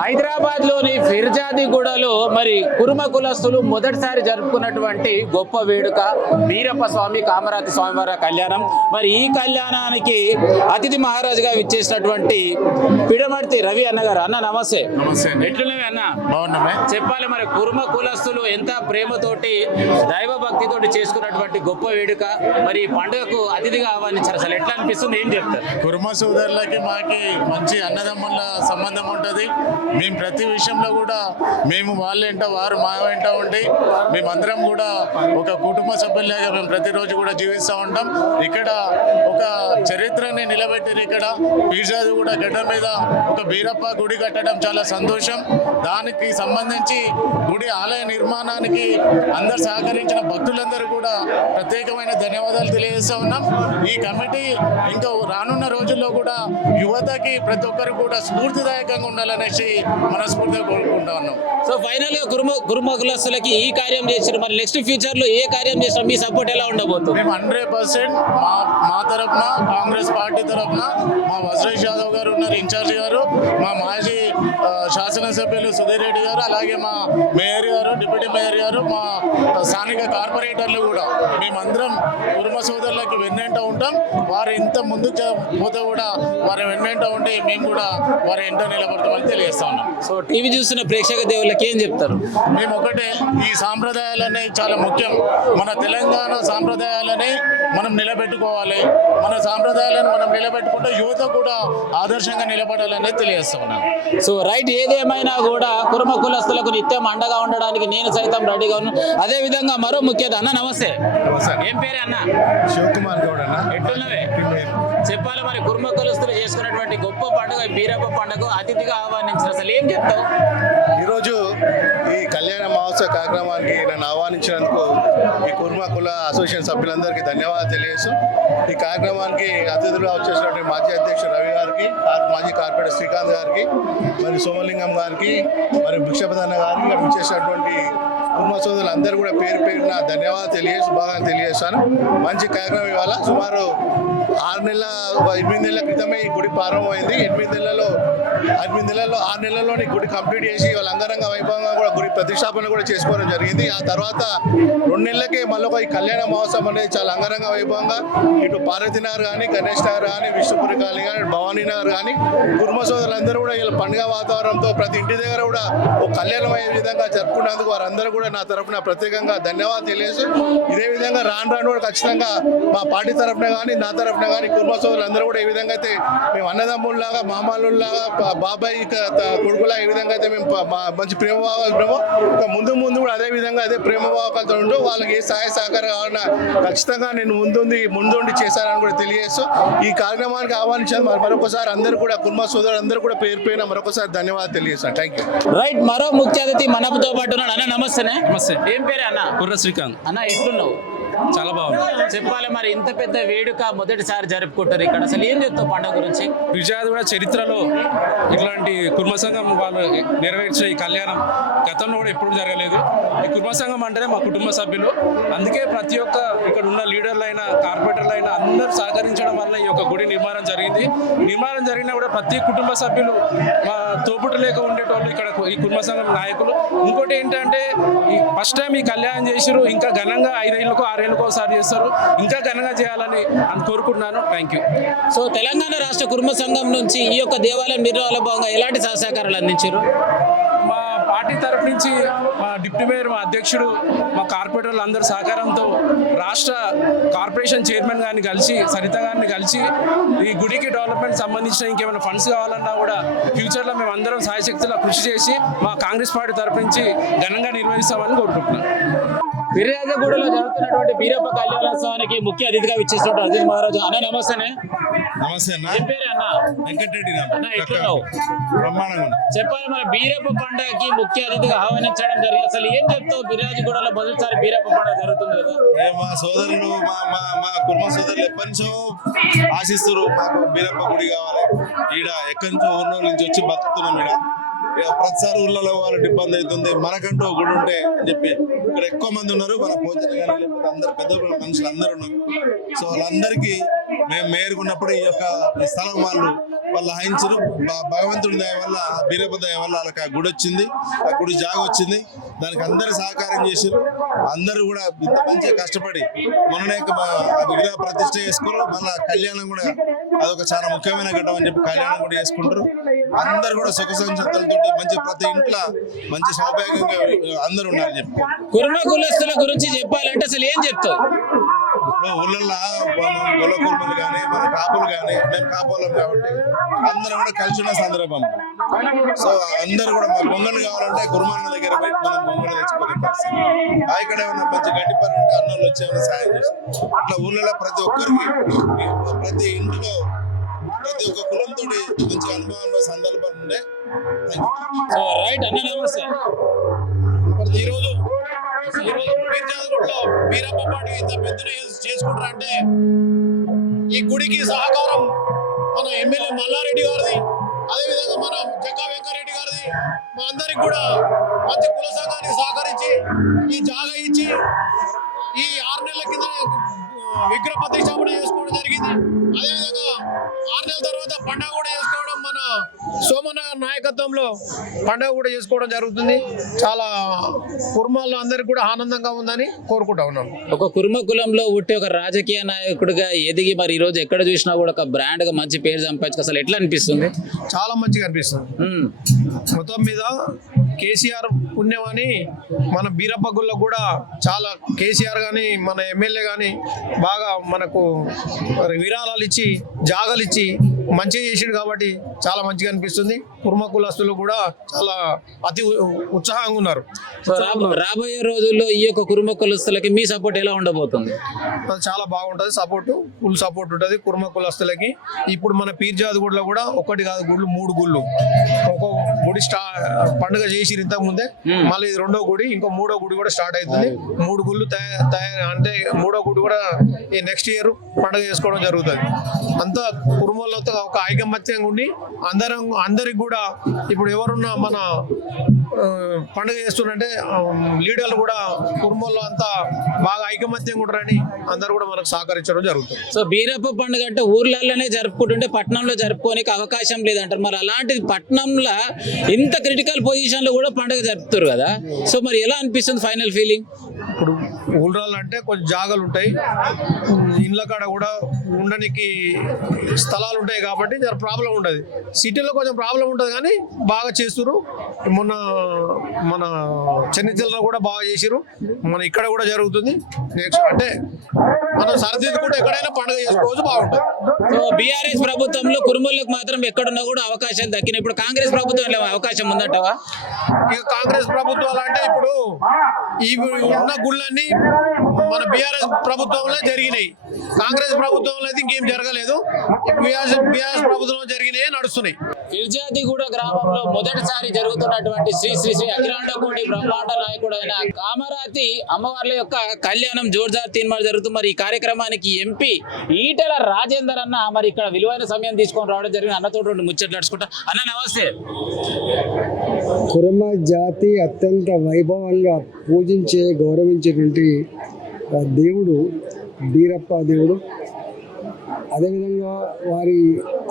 హైదరాబాద్ లోని ఫిర్జాదిగూడలో మరి కురుమ కులస్తులు మొదటిసారి జరుపుకున్నటువంటి గొప్ప వేడుక వీరప్ప స్వామి కామరాతి స్వామివారి కళ్యాణం. మరి ఈ కళ్యాణానికి అతిథి మహారాజుగా విచ్చేసినటువంటి పిడమర్తి రవి అన్నగారు. అన్న నమస్తే. నమస్తే. ఎట్లున్నవి అన్న? బాగున్నామే. చెప్పాలి, మరి కురుమ కులస్తులు ఎంత ప్రేమతోటి దైవ భక్తితోటి చేసుకున్నటువంటి గొప్ప వేడుక. మరి ఈ పండుగకు అతిథిగా ఆహ్వానించారు, అసలు ఎట్లా అనిపిస్తుంది, ఏం చెప్తారు? కుర్మ సోదరులకి మాకి మంచి అన్నదమ్ముల సంబంధం ఉంటుంది. మేము ప్రతి విషయంలో కూడా మేము వాళ్ళ వెంట వారు మా వెంట ఉండి మేమందరం కూడా ఒక కుటుంబ సభ్యులాగా మేము ప్రతిరోజు కూడా జీవిస్తూ ఉంటాం. ఇక్కడ ఒక చరిత్రని నిలబెట్టారు. ఇక్కడ పీర్జాది కూడా గడ్డ మీద ఒక బీరప్ప గుడి కట్టడం చాలా సంతోషం. దానికి సంబంధించి గుడి ఆలయ నిర్మాణానికి అందరు సహకరించిన భక్తులందరూ కూడా ప్రత్యేకమైన ధన్యవాదాలు తెలియజేస్తూ ఉన్నాం. ఈ కమిటీ ఇంకా రానున్న రోజుల్లో కూడా యువతకి ప్రతి ఒక్కరు కూడా స్ఫూర్తిదాయకంగా ఉండాలనేసి మనస్ఫూర్తిగా కోరుకుంటా ఉన్నాం. సో ఫైనల్ గా కురుమ కులస్తులకి ఈ కార్యం చేశారు. మరి నెక్స్ట్ ఫ్యూచర్ లో ఏ కార్యం చేసినా మీ సపోర్ట్ ఎలా ఉండబోతుంది? మేము 100% మా తరఫున, కాంగ్రెస్ పార్టీ తరఫున మా వజ్రేష్ యాదవ్ గారు ఉన్నారు, ఇన్ఛార్జి గారు, మా మాజీ శాసనసభ్యులు సుధీర్ రెడ్డి గారు, అలాగే మా మేయర్ గారు, డిప్యూటీ మేయర్ గారు, మా స్థానిక కార్పొరేటర్లు కూడా మేమందరం కురుమ సోదరులకి వెన్నంట ఉంటాం. వారు ఇంత ముందుకు పోతే కూడా వారి వెన్నంట ఉండి మేము కూడా వారి వెంట నిలబడతామని తెలియజేస్తా ఉన్నాం. సో టీవీ చూస్తున్న ప్రేక్షక దేవుళ్ళకి ఏం చెప్తారు? మేము ఒకటే, ఈ సాంప్రదాయాలనే చాలా ముఖ్యం. మన తెలంగాణ సాంప్రదాయాలని మనం నిలబెట్టుకోవాలి. మన సాంప్రదాయాలను మనం నిలబెట్టుకుంటే యువత కూడా ఆదర్శంగా నిలబడాలనేది తెలియజేస్తా ఉన్నాను. సో రైట్, ఏదేమైనా కూడా కురుమ కులస్తులకు నిత్యం అండగా ఉండడానికి నేను సైతం రెడీగా ఉన్నాను. అదే విధంగా మరో ముఖ్యత. అన్న నమస్తే. ఏం పేరే అన్న? శివకుమార్ గౌడ్ అన్న. ఎట్లున్నవే? చెప్పాలి, మరి కురుమ కులస్తులు చేసుకున్నటువంటి గొప్ప పండుగ బీరప్ప పండుగ అతిథిగా ఆహ్వానించిన, అసలు ఏం చెప్తావు? ఈరోజు ఈ కళ్యాణ మహోత్సవ కార్యక్రమానికి నన్ను ఆహ్వానించినందుకు ఈ కుర్మ కుల అసోసియేషన్ సభ్యులందరికీ ధన్యవాదాలు తెలియజేస్తూ, ఈ కార్యక్రమానికి అతిథులుగా వచ్చేసినటువంటి మాజీ అధ్యక్షుడు రవి గారికి, మాజీ కార్పొరేటర్ శ్రీకాంత్ గారికి, మరి సోమలింగం గారికి, మరి భిక్షపదన్న గారికి, ఇక్కడ వచ్చేసినటువంటి కుర్మ సోదరులు అందరూ కూడా పేరు పేరున ధన్యవాదాలు తెలియజేసి శుభాకాంక్షలు తెలియజేస్తాను. మంచి కార్యక్రమం ఇవాళ సుమారు 8 నెలల క్రితమే ఈ గుడి ప్రారంభమైంది. 8 నెలల్లో 6 నెలల్లోని గుడి కంప్లీట్ చేసి వాళ్ళ అంగరంగ వైభవంగా కూడా గుడి ప్రతిష్టాపన కూడా చేసుకోవడం జరిగింది. ఆ తర్వాత 2 నెలలకే మళ్ళీ ఈ కళ్యాణ మహోత్సవం అనేది చాలా అంగరంగ వైభవంగా ఇటు పార్వతీనగర్ కానీ, గణేష్ నగర్ కానీ, విష్ణుపురి కాలనీ కానీ, భవానీ నగర్ కానీ కుర్మ సోదరులందరూ కూడా ఇలా పండుగ వాతావరణంతో ప్రతి ఇంటి దగ్గర కూడా ఒక కళ్యాణం అయ్యే విధంగా జరుపుకున్నందుకు వారందరూ కూడా నా తరఫున ప్రత్యేకంగా ధన్యవాదాలు తెలియజేసి, ఇదే విధంగా రాను కూడా ఖచ్చితంగా మా పార్టీ తరఫున కానీ, నా తరఫున కానీ కుర్మ సోదరులు అందరూ కూడా ఈ విధంగా అయితే మేము అన్నదమ్ముల్లాగా, మామాలులాగా, బాబాయ్ కొడుకులా ఈ విధంగా అయితే మేము మంచి ప్రేమ భావాలు ముందు కూడా అదే విధంగా అదే ప్రేమ భావాలతో ఉంటూ వాళ్ళకి ఏ సహాయ సహకారం కావాలన్నా ఖచ్చితంగా నేను ముందుండి చేశానని కూడా తెలియజేస్తూ ఈ కార్యక్రమానికి ఆహ్వానించాను. మరొకసారి అందరూ కూడా కుర్మ సోదరులు అందరూ కూడా పేరు పైన మరొకసారి ధన్యవాదాలు తెలియజేస్తాను. Thank you. రైట్, మరో ముఖ్య అతిథి మనతో పాటు ఉన్నాడు. అన్న నమస్తేనే. నమస్తే. ఏం పేరు అన్న? కుర్ర శ్రీకాంత్. అన్న ఎట్లున్నావు? చాలా బాగుంది. చెప్పాలి, మరి ఇంత పెద్ద వేడుక మొదటిసారి జరుపుకుంటారు ఇక్కడ, అసలు ఏం చెప్తావు పండుగ గురించి? విజయాది కూడా చరిత్రలో ఇట్లాంటి కుర్మ సంఘం వాళ్ళు నెరవేర్చే ఈ కళ్యాణం గతంలో కూడా ఎప్పుడు జరగలేదు. ఈ కుర్మ సంఘం అంటేనే మా కుటుంబ సభ్యులు. అందుకే ప్రతి ఒక్క ఇక్కడ ఉన్న లీడర్లైనా, కార్పొరేటర్లైనా అందరూ సహకరించడం వల్ల ఈ యొక్క గుడి నిర్మాణం జరిగింది. నిర్మాణం జరిగినా కూడా ప్రతి కుటుంబ సభ్యులు మా తోపుటు లేక ఉండేటోళ్ళు ఇక్కడ ఈ కుర్మ సంఘం నాయకులు. ఇంకోటి ఏంటంటే ఈ ఫస్ట్ టైం ఈ కళ్యాణం చేసిరు, ఇంకా ఘనంగా 5 ఏళ్ళకో 6 ఏళ్ళకో ఒకసారి చేస్తారు, ఇంకా ఘనంగా చేయాలని కోరుకుంటున్నాను. Thank you. సో తెలంగాణ రాష్ట్ర కుర్మ సంఘం నుంచి ఈ యొక్క దేవాలయం నిర్వహణ భాగంగా ఎలాంటి సహకారాలు అందించారు? మా పార్టీ తరఫు నుంచి మా డిప్యూటీ మేయర్, మా అధ్యక్షుడు, మా కార్పొరేటర్లు అందరి సహకారంతో రాష్ట్ర కార్పొరేషన్ చైర్మన్ గారిని కలిసి, సరిత గారిని కలిసి ఈ గుడికి డెవలప్మెంట్ సంబంధించిన ఇంకేమైనా ఫండ్స్ కావాలన్నా కూడా ఫ్యూచర్లో మేము అందరం సాయశక్తులా కృషి చేసి మా కాంగ్రెస్ పార్టీ తరఫు నుంచి ఘనంగా నిర్వహిస్తామని కోరుకుంటున్నాను. ఫిర్యాదుగూడలో జరుగుతున్నటువంటి బీరప్ప కళ్యాణోత్సవానికి ముఖ్య అతిథిగా విచ్చేసినటువంటి అజిత్ మహారాజు. అన్న నమస్తేనే. నమస్తే అన్న. ఏం పేరు అన్న? వెంకటరెడ్డి. అన్న ఎట్లున్నావు? బ్రహ్మాండంగా. చెప్పాలి, మన బీరప్ప పండుగకి ముఖ్య అతిథిగా ఆహ్వానించడం జరిగింది, అసలు ఏం చెప్తావు? ఫిర్యాదుగూడలో మొదటిసారి బీరప్ప పండుగ జరుగుతుంది కదా. మా సోదరులు, మా కుటుంబ సోదరులు ఎప్పటి నుంచో ఆశిస్తారు మాకు బీరప్ప గుడి కావాలి. ఈడ ఎక్కడి నుంచో ఊర్లో నుంచి వచ్చి బతుకుతున్నాం. ఈడ ప్రతిసారి ఊళ్ళలో వాళ్ళకి ఇబ్బంది అవుతుంది, మనకంటూ ఒక గుడి ఉంటే అని చెప్పి ఇక్కడ ఎక్కువ మంది ఉన్నారు. మన భోజనం కానీ లేకపోతే అందరు పెద్ద మనుషులు అందరు ఉన్నారు. సో వాళ్ళందరికీ మేము మేయర్కున్నప్పుడు ఈ స్థలం వాళ్ళు వాళ్ళు హాయించరు. భగవంతుడి దయ వల్ల, బీరప్ప దయ వల్ల వాళ్ళకి ఆ గుడి వచ్చింది, ఆ గుడి జాగ వచ్చింది. దానికి అందరు సహకారం చేశారు. అందరూ కూడా ఇంత మంచిగా కష్టపడి మొన్ననే విగ్రహ ప్రతిష్ఠ చేసుకున్నారు. మళ్ళీ కళ్యాణం కూడా అదొక చాలా ముఖ్యమైన ఘట్టం అని చెప్పి కళ్యాణం కూడా చేసుకుంటారు. అందరు కూడా సుఖ సంతోషాలతో మంచి ప్రతి ఇంట్లో మంచి సౌభాగ్యంగా అందరూ ఉన్నారని చెప్పి కుర్మ కులస్తుల గురించి చెప్పాలంటే అసలు ఏం చెప్తావు? ఊళ్ళల్లో గొల్ల కుర్మలు కానీ మన కాపులు కానీ, మేము కాపులం కాబట్టి అందరం కూడా కలిసి ఉన్న సందర్భం. సో అందరూ కూడా మా బొంగలు కావాలంటే కుర్మాన్న దగ్గర పోయి మనం బొంగలు తెచ్చుకునే పరిస్థితి. ఇక్కడ ఏమన్నా మంచి గట్టి పని ఉంటే అన్నోళ్ళు వచ్చి ఏమైనా సాయం చేస్తారు. అట్లా ఊళ్ళలో ప్రతి ఒక్కరికి, ప్రతి ఇంట్లో, ప్రతి ఒక్క కులంతో మంచి అనుభవం సందర్భాలు ఉండే. సో రైట్ అన్న, నమస్తే. ఈరోజు పీర్జాదిగూడలో బీరప్ప పార్టీ ఇంత పెద్దన చేసుకుంటారంటే ఈ గుడికి సహకారం మన ఎమ్మెల్యే మల్లారెడ్డి గారిది, అదేవిధంగా మన జక్కా వెంకరెడ్డి గారిది, మా అందరికి కూడా మంచి కుల సంఘానికి సహకరించి ఈ జాగా ఇచ్చి ఈ 6 నెలల కింద విగ్రహ ప్రతిష్టాపన చేసుకోవడం జరిగింది. అదేవిధంగా 6 నెలల తర్వాత పండుగ కూడా చేసుకోవడం, మన సోమన్న గారి నాయకత్వంలో పండుగ కూడా చేసుకోవడం జరుగుతుంది. చాలా కుర్మాల్లో అందరికి కూడా ఆనందంగా ఉందని కోరుకుంటా ఉన్నాం. ఒక కుర్మ కులంలో పుట్టి ఒక రాజకీయ నాయకుడిగా ఎదిగి మరి ఈ రోజు ఎక్కడ చూసినా కూడా ఒక బ్రాండ్ గా మంచి పేరు సంపాదించుకో, అసలు ఎట్లా అనిపిస్తుంది? చాలా మంచిగా అనిపిస్తుంది. మొత్తం మీద కేసీఆర్ పుణ్యం అని మన బీరప్ప గుళ్ళో కూడా చాలా కేసీఆర్ కానీ మన ఎమ్మెల్యే కానీ బాగా మనకు విరాళాలు ఇచ్చి జాగాలు ఇచ్చి మంచిగా చేసిండు కాబట్టి చాలా మంచిగా అనిపిస్తుంది. కుర్మ కులస్తులు కూడా చాలా అతి ఉత్సాహంగా ఉన్నారు. సో రాబోయే రోజుల్లో ఈ యొక్క కుర్మ కులస్తులకి మీ సపోర్ట్ ఎలా ఉండబోతుంది? అది చాలా బాగుంటుంది. ఫుల్ సపోర్ట్ ఉంటుంది కుర్మ కులస్తులకి. ఇప్పుడు మన పీర్జాదిగూడలో కూడా ఒకటి కాదు గుళ్ళు, 3 గుళ్ళు. ఒక గుడి పండుగ చేసి ఇంతకు ముందే, మళ్ళీ ఇది 2వ గుడి, ఇంకో 3వ గుడి కూడా స్టార్ట్ అవుతుంది. 3 గుళ్ళు తయారు అంటే 3వ గుడి కూడా ఈ నెక్స్ట్ ఇయర్ పండుగ చేసుకోవడం జరుగుతుంది. అంతా కుర్మలతో ఒక ఐకమత్యంగా ఉండి అందరికి కూడా ఇప్పుడు ఎవరున్నా మన పండుగ చేస్తున్నారంటే లీడర్లు కూడా కుర్మల్లో అంతా బాగా ఐకమత్యంగా ఉంటారని అందరూ కూడా మనకు సహకరించడం జరుగుతుంది. సో బీరప్ప పండుగ అంటే ఊర్లలోనే జరుపుకుంటుంటే పట్టణంలో జరుపుకోనికి అవకాశం లేదంటారు. మరి అలాంటిది పట్టణంలో ఇంత క్రిటికల్ పొజిషన్ లో కూడా పండుగ జరుపుతారు కదా, సో మరి ఎలా అనిపిస్తుంది ఫైనల్ ఫీలింగ్? ఇప్పుడు ఊళ్ళల్లో అంటే కొంచెం జాగాలు ఉంటాయి, ఇళ్ళ కాడ కూడా ఉండడానికి స్థలాలు ఉంటాయి కాబట్టి జర ప్రాబ్లం ఉంటుంది. సిటీలో కొంచెం ప్రాబ్లం ఉంటుంది కానీ బాగా చేస్తున్నారు. మొన్న మన చెన్నిచెల్లో కూడా బాగా చేసిరు. మన ఇక్కడ కూడా జరుగుతుంది. నెక్స్ట్ అంటే మనం సరిదిద్దుకుంటే ఎక్కడైనా పండుగ చేసుకోవచ్చు, బాగుంటుంది. సో బీఆర్ఎస్ ప్రభుత్వంలో కురుమలకు మాత్రం ఎక్కడున్నా కూడా అవకాశాలు దక్కినాయి. ఇప్పుడు కాంగ్రెస్ ప్రభుత్వంలో అవకాశం ఉందంటావా? ఇక కాంగ్రెస్ ప్రభుత్వాలు అంటే ఇప్పుడు ఈ ఉన్న గుళ్ళన్నీ మన బీఆర్ఎస్ ప్రభుత్వంలో జరిగినాయి. కాంగ్రెస్ ప్రభుత్వంలో అయితే ఇంకేం జరగలేదు. బీఆర్ఎస్ ప్రభుత్వంలో జరిగినాయి నడుస్తున్నాయి. ఫిర్జాదిగూడ గ్రామంలో మొదటిసారి జరుగుతున్నటువంటి శ్రీ శ్రీ శ్రీ అఖిలాండ కోటి బ్రహ్మాండ నాయకుడైన కామరాతి అమ్మవార్ల యొక్క కళ్యాణం జోర్దార్ తీన్మార్ జరుగుతుంది. మరి ఈ కార్యక్రమానికి ఎంపీ ఈటెల రాజేందర్ అన్న మరి ఇక్కడ విలువైన సమయం తీసుకొని రావడం జరిగింది. అన్నతో 2 ముచ్చట్లు నడుచుకుంటా. అన్న నమస్తే. కుర్మ జాతి అత్యంత వైభవంగా పూజించే గౌరవించేటువంటి దేవుడు బీరప్ప దేవుడు. అదేవిధంగా వారి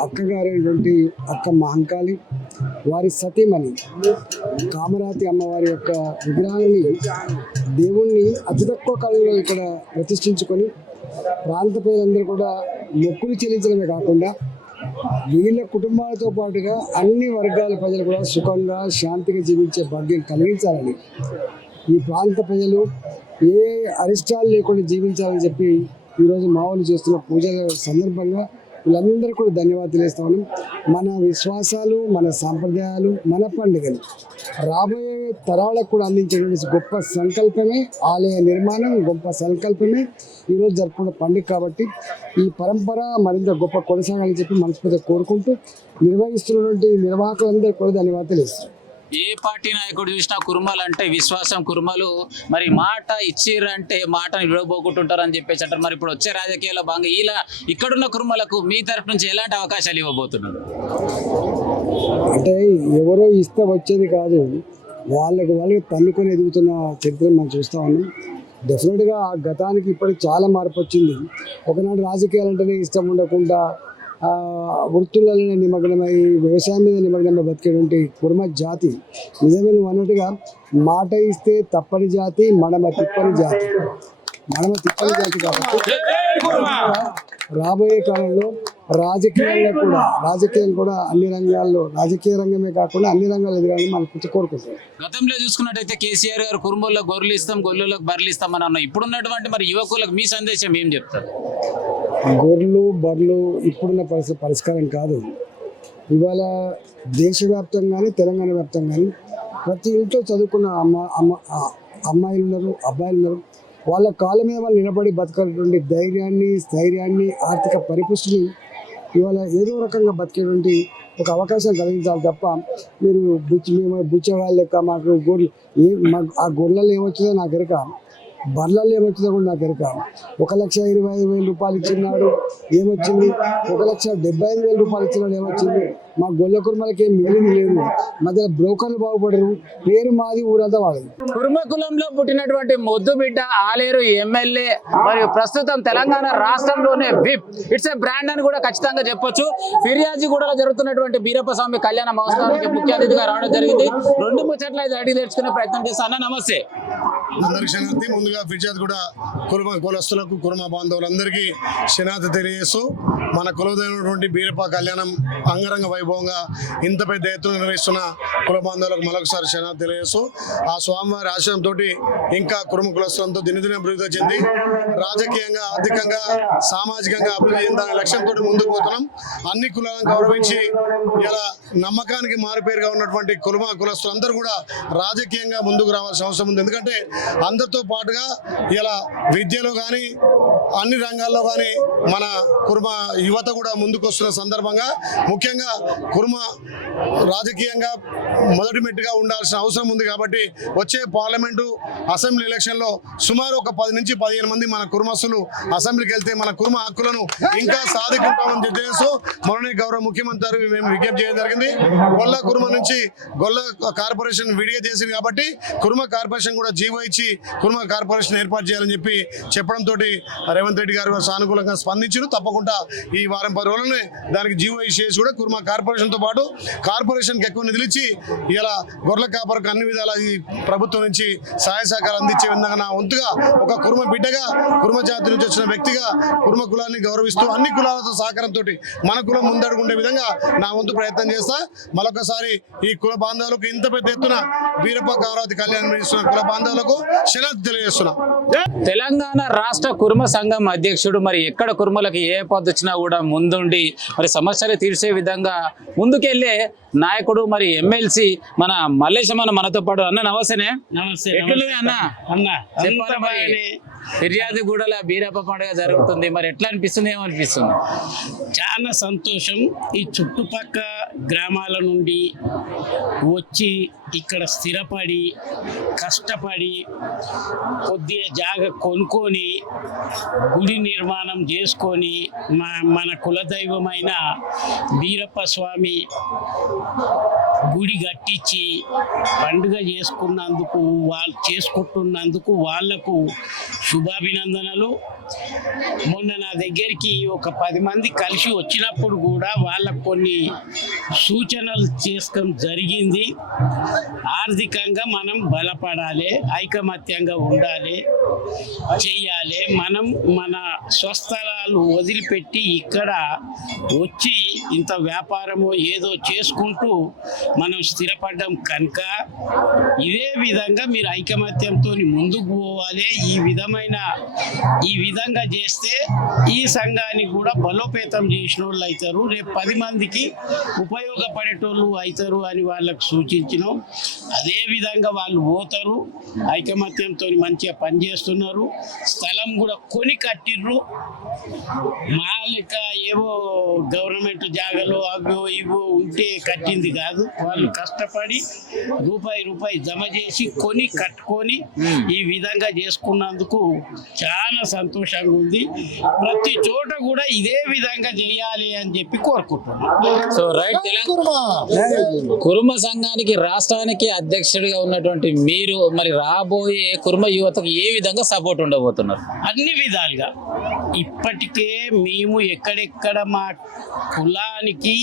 అక్కగారైనటువంటి అక్క మహంకాళి, వారి సతీమణి కామరాతి అమ్మవారి యొక్క విగ్రహాన్ని దేవుణ్ణి అతి తక్కువ కాలంలో ఇక్కడ ప్రతిష్ఠించుకొని ప్రాంత ప్రజలందరూ కూడా మొక్కులు చెల్లించడమే కాకుండా వీళ్ళ కుటుంబాలతో పాటుగా అన్ని వర్గాల ప్రజలు కూడా సుఖంగా శాంతిగా జీవించే భాగ్యం కలిగించాలని, ఈ ప్రాంత ప్రజలు ఏ అరిష్టాలు లేకుండా జీవించాలని చెప్పి ఈరోజు మా వాళ్ళు చేస్తున్న పూజల సందర్భంగా వీళ్ళందరూ కూడా ధన్యవాదాలు తెలియస్తా ఉన్నాం. మన విశ్వాసాలు, మన సాంప్రదాయాలు, మన పండుగలు రాబోయే తరాలకు కూడా అందించేటువంటి గొప్ప సంకల్పమే ఆలయ నిర్మాణం. గొప్ప సంకల్పమే ఈరోజు జరుపుకున్న పండుగ కాబట్టి ఈ పరంపర మరింత గొప్ప కొనసాగాలని చెప్పి మనస్ఫూర్తిగా కోరుకుంటూ నిర్వహిస్తున్నటువంటి నిర్వాహకులందరూ కూడా ధన్యవాదాలు తెలియజేస్తాం. ఏ పార్టీ నాయకుడు చూసినా కుర్మలు అంటే విశ్వాసం, కుర్మలు మరి మాట ఇచ్చిర్రంటే మాటను విడవబోకుంటుంటారు అని చెప్పేసి అంటారు. మరి ఇప్పుడు వచ్చే రాజకీయాల్లో భాగంగా ఇలా ఇక్కడున్న కుర్మలకు మీ తరఫు నుంచి ఎలాంటి అవకాశాలు ఇవ్వబోతున్నారు? అంటే ఎవరో ఇస్తే వచ్చేది కాదు, వాళ్ళకి తన్నుకొని ఎదుగుతున్న చరిత్ర మనం చూస్తూ ఉన్నాం. డెఫినెట్గా గతానికి ఇప్పటికి చాలా మార్పు వచ్చింది. ఒకనాడు రాజకీయాలు అంటేనే ఇష్టం ఉండకుండా వృత్తులలో నిమగ్నమై వ్యవసాయం మీద నిమగ్నమై బతికేటువంటి కుర్మ జాతి నిజమే నువ్వు అన్నట్టుగా మాట ఇస్తే తప్పని జాతి మడమ తిప్పని జాతి కాబట్టి రాబోయే కాలంలో రాజకీయం కూడా అన్ని రంగాల్లో రాజకీయ రంగమే కాకుండా అన్ని రంగాలు ఎదగాలని మనం కోరుకుంటాం. గతంలో చూసుకున్నట్టయితే కేసీఆర్ గారు కురుమూలకు గొర్రెలు ఇస్తాం, గొర్రెలకు బర్రెలు ఇస్తాం అని అన్నాం. ఇప్పుడున్నటువంటి మరి యువకులకు మీ సందేశం ఏం చెప్తారు? గొర్రెలు బర్రెలు ఇప్పుడున్న పరిష్కారం కాదు. ఇవాళ దేశవ్యాప్తంగానే తెలంగాణ వ్యాప్తంగానే ప్రతి ఇంట్లో చదువుకున్న అమ్మాయిలు ఉన్నారు, అబ్బాయిలు ఉన్నారు. వాళ్ళ కాళ్ళ మీద వాళ్ళు నిలబడి బతకాలటువంటి స్థైర్యాన్ని ఆర్థిక పరిపుష్టిని ఇవాళ ఏదో రకంగా బతికేటువంటి ఒక అవకాశం కలిగించాలి తప్ప మీరు బుచ్చగాళ్ళ లెక్క మాకు ఆ గొర్రెలు ఏమొచ్చిందో నాకు ఎరక, బర్రెలు ఏమొచ్చిందో కూడా నాకు ఎరక. 1,25,000 రూపాయలు ఇచ్చినాడు ఏమొచ్చింది, 1,75,000 రూపాయలు ఇచ్చినాడు ఏమొచ్చింది. మా గొల్ల కుర్మలకి ఏం మిగిలింది లేదు. మధ్య బ్రోకర్లు బాగుపడరు, పేరు మాది ఊరంతా వాళ్ళది. కుర్మ కులంలో పుట్టినటువంటి మొద్దు బిడ్డ ఆలేరు ఎమ్మెల్యే మరియు ప్రస్తుతం తెలంగాణ రాష్ట్రంలోనే విప్ ఇట్స్ ఏ బ్రాండ్ అని కూడా ఖచ్చితంగా చెప్పొచ్చు. ఫిర్యాజిగూడలో జరుగుతున్నటువంటి బీరప్ప స్వామి కళ్యాణ మహోత్సవానికి ముఖ్య అతిథిగా రావడం జరిగింది. 2 ముచ్చట్లు అయితే అడిగి తెచ్చుకునే ప్రయత్నం చేస్తాను. నమస్తే. అందరికి శనార్థి. ముందుగా ఫిర్యాజిగూడ కులస్తులకు కుర్మ బాంధవులందరికీ శనార్థి తెలియజేస్తూ మన కులదైనటువంటి బీరప్ప కళ్యాణం అంగరంగ వైభవంగా ఇంత పెద్ద ఎత్తున నిర్వహిస్తున్న కుల బాంధవులకు మరొకసారి శనార్థి తెలియజేస్తూ ఆ స్వామివారి ఆశ్రయంతో ఇంకా కుర్మ కులస్తులంతో దినదిన అభివృద్ధి చెంది రాజకీయంగా, ఆర్థికంగా, సామాజికంగా అభివృద్ధి చెందాలనే లక్ష్యంతో ముందుకు పోతున్నాం. అన్ని కులాలను గౌరవించి ఇలా నమ్మకానికి మారుపేరుగా ఉన్నటువంటి కులస్తులందరూ కూడా రాజకీయంగా ముందుకు రావాల్సిన అవసరం ఉంది. ఎందుకంటే అందరితో పాటుగా ఇలా విద్యలో కానీ అన్ని రంగాల్లో కానీ మన కుర్మ యువత కూడా ముందుకు వస్తున్న సందర్భంగా ముఖ్యంగా కుర్మ రాజకీయంగా మొదటి మెట్టుగా ఉండాల్సిన అవసరం ఉంది. కాబట్టి వచ్చే పార్లమెంటు అసెంబ్లీ ఎలక్షన్లో సుమారు ఒక 10 నుంచి 15 మంది మన కుర్మస్తులు అసెంబ్లీకి వెళ్తే మన కుర్మ హక్కులను ఇంకా సాధించుకుంటామని చెప్పేసి మొన్ననే గౌరవ ముఖ్యమంత్రి మేము విజ్ఞప్తి చేయడం జరిగింది. గొల్ల కుర్మ నుంచి గొల్ల కార్పొరేషన్ విడిగా చేసింది కాబట్టి కుర్మ కార్పొరేషన్ కూడా జీవో ఇచ్చి కుర్మ కార్పొరేషన్ ఏర్పాటు చేయాలని చెప్పి చెప్పడంతో రేవంత్ రెడ్డి గారు సానుకూలంగా స్పందించారు. తప్పకుండా ఈ వారం 10 రోజులనే దానికి జీవో ఇచ్చేసి కూడా కుర్మ కార్పొరేషన్తో పాటు కార్పొరేషన్కి ఎక్కువ నిధులు ఇచ్చి ఇలా గొర్రెల కాపరకు అన్ని విధాల ఈ ప్రభుత్వం నుంచి సహాయ సహకారం అందించే విధంగా నా వంతుగా ఒక కుర్మ బిడ్డగా, కుర్మ జాతి నుంచి వచ్చిన వ్యక్తిగా కుర్మ కులాన్ని గౌరవిస్తూ అన్ని కులాలతో సహకారంతో మన కులం ముందడుగుండే విధంగా నా వంతు ప్రయత్నం చేస్తా. మరొకసారి ఈ కుల బాంధవులకు ఇంత పెద్ద ఎత్తున బీరప్ప అమరావతి కళ్యాణం ఇస్తున్న కుల బాంధవులకు శనార్థి తెలియజేస్తున్నా. తెలంగాణ రాష్ట్ర కుర్మ సంఘం అధ్యక్షుడు మరి ఎక్కడ కుర్మలకు ఏ పద్ధతి వచ్చినా కూడా ముందుండి మరి సమస్యలు తీర్చే విధంగా ముందుకెళ్లే నాయకుడు మరి ఎమ్మెల్సీ మన మల్లేశం అన్న మనతో పాటు. అన్న నమస్తేనే. నమస్తే అన్న చెప్పాలి మరి ఫిర్యాజిగూడలో బీరప్ప పండుగ జరుగుతుంది, మరి ఎట్లా అనిపిస్తుంది, ఏమనిపిస్తుంది? చాలా సంతోషం. ఈ చుట్టుపక్క గ్రామాల నుండి వచ్చి ఇక్కడ స్థిరపడి కష్టపడి కొద్దిగా జాగ కొనుక్కొని గుడి నిర్మాణం చేసుకొని మన కులదైవమైన బీరప్ప స్వామి గుడి కట్టించి పండుగ చేసుకుంటున్నందుకు వాళ్లకు శుభాభినందనలు. మొన్న నా దగ్గరికి ఒక 10 మంది కలిసి వచ్చినప్పుడు కూడా వాళ్ళకు కొన్ని సూచనలు చేసుకోవడం జరిగింది. ఆర్థికంగా మనం బలపడాలి, ఐకమత్యంగా ఉండాలి, చెయ్యాలి. మనం మన స్వస్థలాలు వదిలిపెట్టి ఇక్కడ వచ్చి ఇంత వ్యాపారము ఏదో చేసుకుంటూ మనం స్థిరపడ్డాం కనుక ఇదే విధంగా మీరు ఐకమత్యంతో ముందుకు పోవాలి. ఈ విధంగా చేస్తే ఈ సంఘానికి కూడా బలోపేతం చేసిన వాళ్ళు అవుతారు, రేపు 10 మందికి ఉపయోగపడేటోళ్ళు అవుతారు అని వాళ్ళకు సూచించినాం. అదే విధంగా వాళ్ళు పోతారు, ఐకమత్యంతో మంచిగా పనిచేస్తున్నారు. స్థలం కూడా కొని కట్టిర్రు. మా లెక్క ఏవో గవర్నమెంట్ జాగాలో అవో ఇవో ఉంటే కట్టింది కాదు. వాళ్ళు కష్టపడి రూపాయి జమ చేసి కొని కట్టుకొని ఈ విధంగా చేసుకున్నందుకు చాలా సంతోషంగా ఉంది. ప్రతి చోట కూడా ఇదే విధంగా చేయాలి అని చెప్పి కోరుకుంటున్నాను. సో రైట్, కుర్మ సంఘానికి రాష్ట్రానికి అధ్యక్షుడిగా ఉన్నటువంటి మీరు మరి రాబోయే కుర్మ యువతకు ఏ విధంగా సపోర్ట్ ఉండబోతున్నారు? అన్ని విధాలుగా ఇప్పటికే మేము ఎక్కడెక్కడ మా కులానికి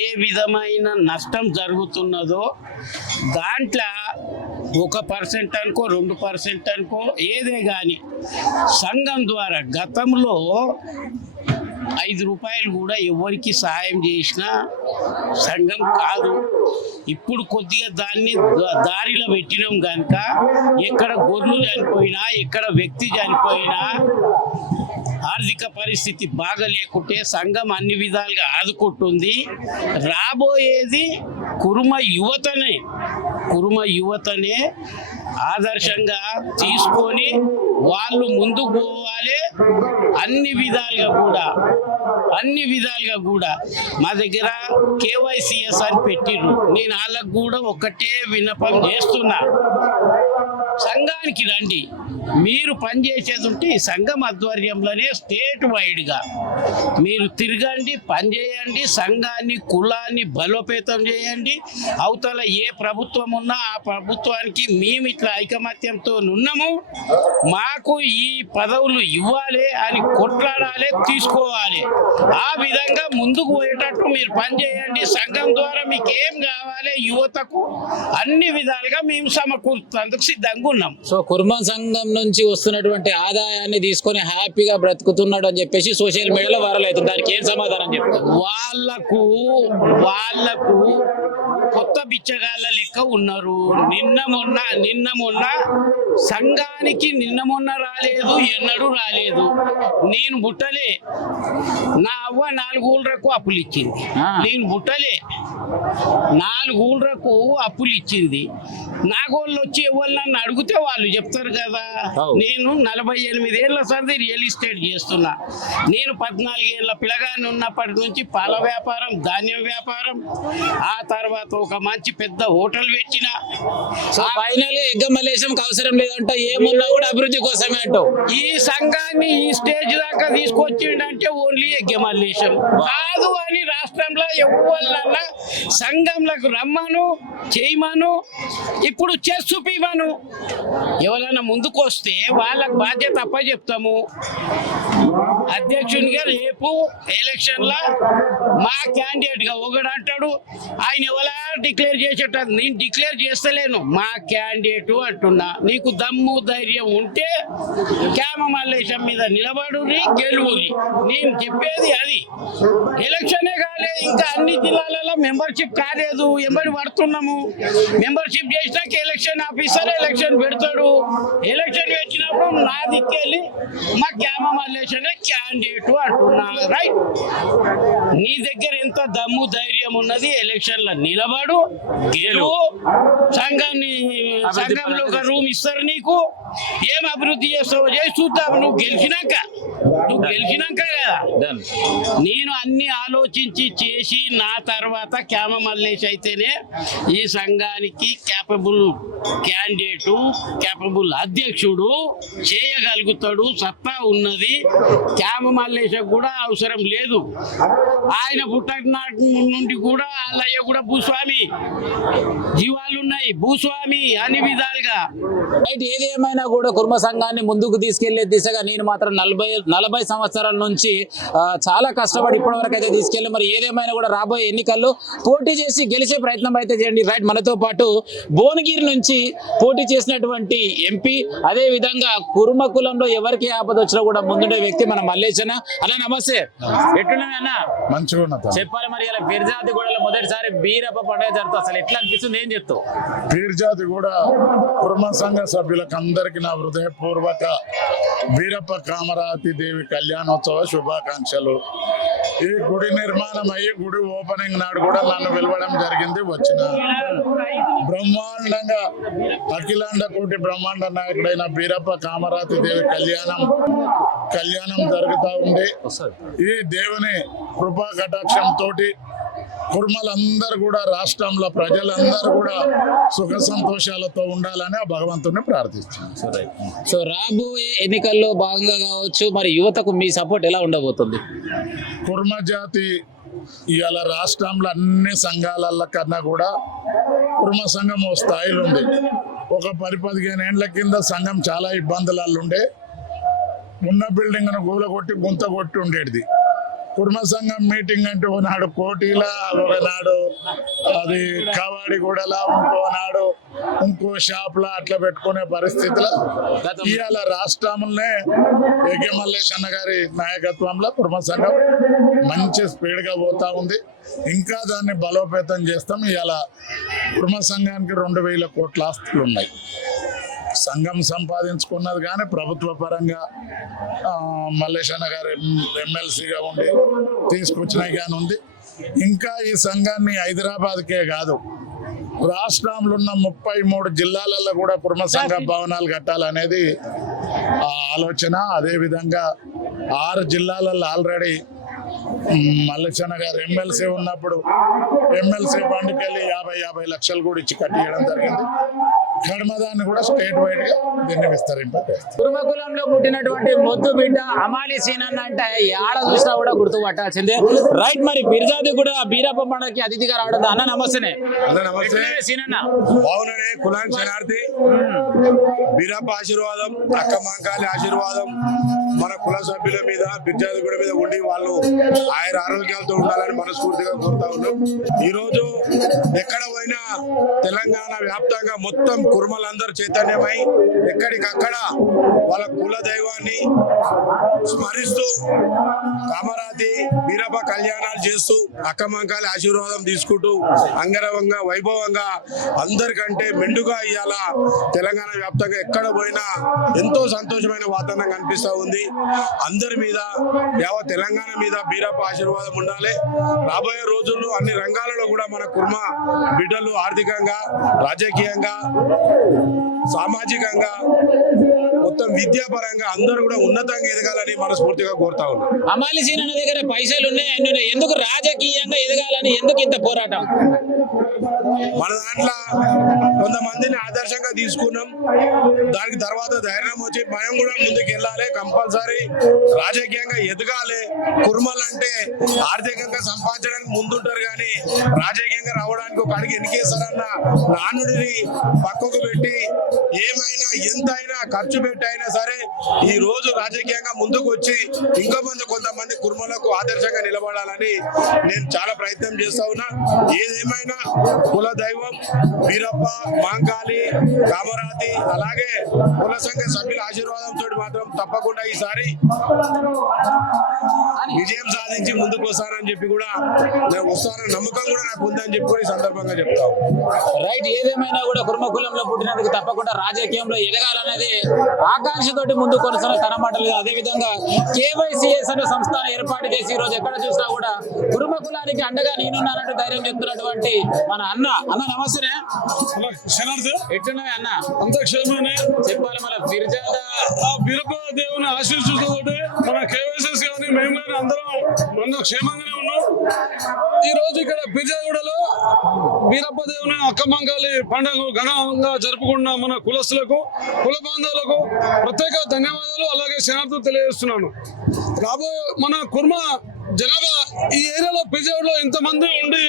ఏ విధమైన నష్టం జరుగుతున్నదో దాంట్లో 1% అనుకో 2% అనుకో ఏదే కానీ సంఘం ద్వారా గతంలో 5 రూపాయలు కూడా ఎవరికి సహాయం చేసిన సంఘం కాదు. ఇప్పుడు కొద్దిగా దాన్ని దారిలో పెట్టినాం కనుక ఎక్కడ గొర్రెలు చనిపోయినా ఎక్కడ వ్యక్తి చనిపోయినా ఆర్థిక పరిస్థితి బాగా లేకుంటే సంఘం అన్ని విధాలుగా ఆదుకుంటుంది. రాబోయేది కుర్మ యువతనే ఆదర్శంగా తీసుకొని వాళ్ళు ముందుకు పోవాలి. అన్ని విధాలుగా కూడా మా దగ్గర KYCS అని పెట్టిర్రు. నేను వాళ్ళకు కూడా ఒకటే విన్నపం చేస్తున్నా, సంఘానికి రండి. మీరు పనిచేసేది ఉంటే ఈ సంఘం ఆధ్వర్యంలోనే స్టేట్ వైడ్గా మీరు తిరగండి, పనిచేయండి, సంఘాన్ని కులాన్ని బలోపేతం చేయండి. అవతల ఏ ప్రభుత్వం ఉన్నా ఆ ప్రభుత్వానికి మేము ఇట్లా ఐకమత్యంతో ఉన్నాము, మాకు ఈ పదవులు ఇవ్వాలి అని కొట్లాడాలి, తీసుకోవాలి. ఆ విధంగా ముందుకు పోయేటట్టు మీరు పనిచేయండి. సంఘం ద్వారా మీకు ఏం కావాలి యువతకు అన్ని విధాలుగా మేము సమకూర్చేందుకు సిద్ధంగా ఉన్నాం. సో కుర్మ సంఘం నుంచి వస్తున్నటువంటి ఆదాయాన్ని తీసుకొని హ్యాపీగా బ్రతుకుతున్నాడు అని చెప్పేసి సోషల్ మీడియాలో వైరల్ అవుతుంది. దానికి ఏం సమాధానం చెప్తారు? వాళ్ళకు కొత్త బిచ్చగాళ్ళ లెక్క ఉన్నారు. నిన్న మొన్న సంఘానికి నిన్న మొన్న రాలేదు, ఎన్నడూ రాలేదు. నేను బుట్టలే, నా అవ్వ 4 ఊళ్ళకు అప్పులు ఇచ్చింది. నేను బుట్టలే 4 ఊళ్ళకు అప్పులు ఇచ్చింది. నాగోళ్ళు వచ్చి ఎవరు నన్ను అడిగితే వాళ్ళు చెప్తారు కదా. నేను 48 ఏళ్ల సరిది రియల్ ఎస్టేట్ చేస్తున్నా. నేను 14 ఏళ్ల పిల్లగాన్ని ఉన్నప్పటి నుంచి పాల వ్యాపారం, ధాన్యం వ్యాపారం, ఆ తర్వాత ఒక మంచి పెద్ద హోటల్ పెట్టిన. ఫైనల్ ఎగ్గమలేశంకి అవసరం లేదంట, ఏమున్నా కూడా అభివృద్ధి కోసమే అంటావు. ఈ సంఘాన్ని ఈ స్టేజ్ దాకా తీసుకొచ్చిండంటే ఓన్లీ ఎగ్గమల్లేశం కాదు అని రాష్ట్రంలో ఎవరినన్నా సంఘంలకు రమ్మను, చేయమను, ఇప్పుడు చేసి చూపిమను. ఎవరైనా ముందుకు వస్తే వాళ్ళకు బాధ్యత అప్పచెప్తాము. అధ్యక్షునిగా రేపు ఎలక్షన్లో మా క్యాండిడేట్గా ఒకడు అంటాడు, ఆయన ఎవరా డిక్లేర్ చేసేటది. నేను డిక్లేర్ చేస్తలేను, మా క్యాండిడేట్ అంటున్నా. నీకు దమ్ము ధైర్యం ఉంటే క్యామ మల్లేశం మీద నిలబడుని, గెలువుని. నేను చెప్పేది అది. ఎలక్షనే కాలేదు, ఇంకా అన్ని జిల్లాలలో మెంబర్షిప్ కాలేదు, ఎంబడి పడుతున్నాము. మెంబర్షిప్ చేసినాక ఎలక్షన్ ఆఫీసర్ ఎలక్షన్ పెడతాడు. ఎలక్షన్ పెట్టినప్పుడు నా దిక్కెళ్ళి మా క్యామ మల్లేశనే క్యాండిడేట్ అంటున్నా. రైట్, నీ దగ్గర ఎంత దమ్ము ధైర్యం ఉన్నది, ఎలక్షన్లో నిలబడు, గెలువు. సంఘంలో ఒక రూమ్ ఇస్తారు నీకు, ఏం అభివృద్ధి చేస్తావో చేసి చూద్దాం. నువ్వు గెలిచినాక కదా. నేను అన్ని ఆలోచించి చేసి నా తర్వాత క్యామ మల్లేష్ అయితేనే ఈ సంఘానికి క్యాపబుల్ క్యాండిడేటు, క్యాపబుల్ అధ్యక్షుడు, చేయగలుగుతాడు, సత్తా ఉన్నది. క్యామ మల్లేష్ కూడా అవసరం లేదు. ఆయన పుట్టనాటి నుండి కూడా అల్లయ్య కూడా భూస్వామి, జీవాలు ఉన్నాయి, భూస్వామి అన్ని విధాలుగా. ఏది ఏమైనా కూడా కుర్మ సంఘాన్ని ముందుకు తీసుకెళ్లే దిశగా నేను మాత్రం 40 సంవత్సరాల నుంచి చాలా కష్టపడి ఇప్పటి వరకు అయితే తీసుకెళ్ళి, మరి ఏదేమైనా కూడా రాబోయే ఎన్నికల్లో పోటీ చేసి గెలిచే ప్రయత్నం అయితే చేయండి. రైట్, మనతో పాటు భువనగిరి నుంచి పోటీ చేసినటువంటి ఎంపీ, అదే విధంగా కుర్మ కులంలో ఎవరికి ఆపద వచ్చినా కూడా ముందుండే వ్యక్తి మన మల్లేశన్న. అలా నమస్తే, ఎట్లున్నాయి అన్న? మంచిగా చెప్పాలి. మరి ఇలా ఫిర్జాదిగూడలో మొదటిసారి బీరప్ప పండుగ జరుగుతుంది, అసలు ఎట్లా అనిపిస్తుంది, ఏం చెప్తావు? ఫిర్జాదిగూడ కుర్మ సంఘ సభ్యులకు అందరికీ నా హృదయపూర్వక బీరప్ప కామరాతి దేవి కళ్యాణోత్సవ శుభాకాంక్షలు. ఈ గుడి నిర్మాణం అయ్యి గుడి ఓపెనింగ్ నాడు కూడా నన్ను పిలవడం జరిగింది. వచ్చిన బ్రహ్మాండంగా అఖిలాండ కోటి బ్రహ్మాండ నాయకుడైన బీరప్ప కామరాతి దేవి కళ్యాణం జరుగుతూ ఉంది. ఈ దేవుని కృపా కటాక్షం తోటి కుర్మలందరూ కూడా రాష్ట్రంలో ప్రజలందరూ కూడా సుఖ సంతోషాలతో ఉండాలని ఆ భగవంతుని ప్రార్థిస్తున్నాం. సో రాబోయే ఎన్నికల్లో భాగంగా కావచ్చు, మరి యువతకు మీ సపోర్ట్ ఎలా ఉండబోతుంది? కుర్మ జాతి ఇవాళ రాష్ట్రంలో అన్ని సంఘాల కన్నా కూడా కుర్మ సంఘం ఓ స్థాయిలో ఉంది. ఒక 10-15 ఏళ్ల కింద సంఘం చాలా ఇబ్బందులలో ఉండే, ఉన్న బిల్డింగ్ను కూలగొట్టి గుంత కొట్టి ఉండేది. కుర్మ సంఘం మీటింగ్ అంటే ఒకనాడు కోటిలా, ఒకనాడు అది కవాడిగూడలా, ఇంకోనాడు ఇంకో షాప్లా అట్లా పెట్టుకునే పరిస్థితులు ఇవాళ రాష్ట్రంలోనే ఏకే మల్లేష్ అన్న గారి నాయకత్వంలో కుర్మ సంఘం మంచి స్పీడ్గా పోతా ఉంది. ఇంకా దాన్ని బలోపేతం చేస్తాం. ఇవాళ కుర్మ సంఘానికి 2000 కోట్ల ఆస్తులు ఉన్నాయి. సంఘం సంపాదించుకున్నది కానీ ప్రభుత్వ పరంగా మల్లేశన్న గారు ఎమ్మెల్సీగా ఉండి తీసుకొచ్చినా కానీ ఉంది. ఇంకా ఈ సంఘాన్ని హైదరాబాద్కే కాదు, రాష్ట్రంలో ఉన్న 33 జిల్లాలలో కూడా కుర్మ సంఘ భవనాలు కట్టాలనేది ఆ ఆలోచన. అదేవిధంగా 6 జిల్లాలలో ఆల్రెడీ మల్లేశన్న గారు ఎమ్మెల్సీ ఉన్నప్పుడు ఎమ్మెల్సీ ఫండ్కి వెళ్ళి 50 లక్షలు కూడా ఇచ్చి కట్టియడం జరిగింది. కడమదాన్ని కూడా స్టేట్ వైడ్ గా దీన్ని విస్తరింపజేస్తారు. కుర్మ కులంలో పుట్టినటువంటి మొద్దు బిడ్డ అమాలి సీనన్న అంటే ఆడ చూసినా కూడా గుర్తుపట్టాల్సిందే. రైట్, మరి బిర్జాది కూడా బీరప్ప పండుగకి అతిథిగా రావడం. అన్న నమస్తే. నమస్తే సీనన్న. బాగున్నానే కులానికి శనార్థి బీరప్ప ఆశీర్వాదం, అక్క మాంకాలి ఆశీర్వాదం మన కుల సభ్యుల మీద, బిర్జాది కూడా మీద ఉండి వాళ్ళు ఆయన ఆరోగ్యాలతో ఉండాలని మనస్ఫూర్తిగా కోరుతా ఉన్నాం. ఈ రోజు ఎక్కడ పోయినా తెలంగాణ వ్యాప్తంగా మొత్తం కుర్మలందరూ చైతన్యమై ఎక్కడికక్కడ వాళ్ళ కుల దైవాన్ని స్మరిస్తూ కామరాతి బీరప్ప కళ్యాణాలు చేస్తూ అక్కమంకాలి ఆశీర్వాదం తీసుకుంటూ అంగరంగ వైభవంగా అందరికంటే మెండుగా ఇవాళ తెలంగాణ వ్యాప్తంగా ఎక్కడ పోయినా ఎంతో సంతోషమైన వాతావరణం కనిపిస్తూ ఉంది. అందరి మీద యావత్ తెలంగాణ మీద బీరప్ప ఆశీర్వాదం ఉండాలి. రాబోయే రోజుల్లో అన్ని రంగాలలో కూడా మన కుర్మ బిడ్డలు ఆర్థికంగా, రాజకీయంగా, సామాజికంగా, మొత్తం విద్యాపరంగా అందరూ కూడా ఉన్నతంగా ఎదగాలని మనస్ఫూర్తిగా కోరుతా ఉన్నాం. అమాలి సీనన్న దగ్గర పైసలు ఉన్నాయి, అన్ని ఉన్నాయి. ఎందుకు రాజకీయంగా ఎదగాలని, ఎందుకు ఇంత పోరాటం? మన దాంట్లో కొంతమందిని ఆదర్శంగా తీసుకున్నాం. దానికి తర్వాత ధైర్యం వచ్చి భయం కూడా ముందుకు వెళ్ళాలి. కంపల్సరీ రాజకీయంగా ఎదగాలి. కుర్మలు అంటే ఆర్థికంగా సంపాదించడానికి ముందుంటారు కానీ రాజకీయంగా రావడానికి ఒక అడిగి ఎన్నికేస్తారన్న నానుడిని పక్కకు పెట్టి ఏమైనా ఎంతైనా ఖర్చు పెట్టి అయినా సరే ఈ రోజు రాజకీయంగా ముందుకు వచ్చి ఇంకా కొంతమంది కుర్మలకు ఆదర్శంగా నిలబడాలని నేను చాలా ప్రయత్నం చేస్తా ఉన్నా. ఏదేమైనా కుల దైవం బీరప్ప, మాంకాలి, కామరాతి అలాగే కుల సంఘ సభ్యుల ఆశీర్వాదంతో మాత్రం తప్పకుండా ఈసారి విజయం సాధించి ముందుకు వస్తానని చెప్పి కూడా నేను వస్తానని నమ్మకం కూడా నాకు ఉందని చెప్పి కూడా ఈ సందర్భంగా చెప్తాను. రైట్, ఏదేమైనా కూడా కుర్మ కులంలో పుట్టినందుకు తప్పకుండా రాజకీయంలో ఎదగాలనేది ఆకాంక్షతోటి ముందు కొనసాగిన తన మాటలు. అదేవిధంగా కేవైసీఎస్ అనే సంస్థను ఏర్పాటు చేసి ఈ రోజు ఎక్కడ చూసినా కూడా కుర్మ కులానికి అండగా నేనున్నానంటూ ధైర్యం చెప్తున్నటువంటి మన అన్న నమస్తే. ఎట్లున్నాయి అన్న? అంత క్షేమమే చెప్పాలి. మన బిర్జాద బీరప్ప దేవుని ఆశీస్సులతో మన కేవైసీస్ కానీ మేము కానీ అందరం క్షేమంగానే ఉన్నాం. ఈ రోజు ఇక్కడ బిర్జాగూడలో బీరప్ప దేవుని అక్కమంకాలి పండుగ ఘనంగా జరుపుకున్న మన కులస్తులకు, కుల బాంధవులకు ప్రత్యేక ధన్యవాదాలు అలాగే శనార్థులు తెలియజేస్తున్నాను. రాబోయే మన కుర్మ జనాభా ఈ ఏరియాలో బిర్జాగూడలో ఇంతమంది ఉండి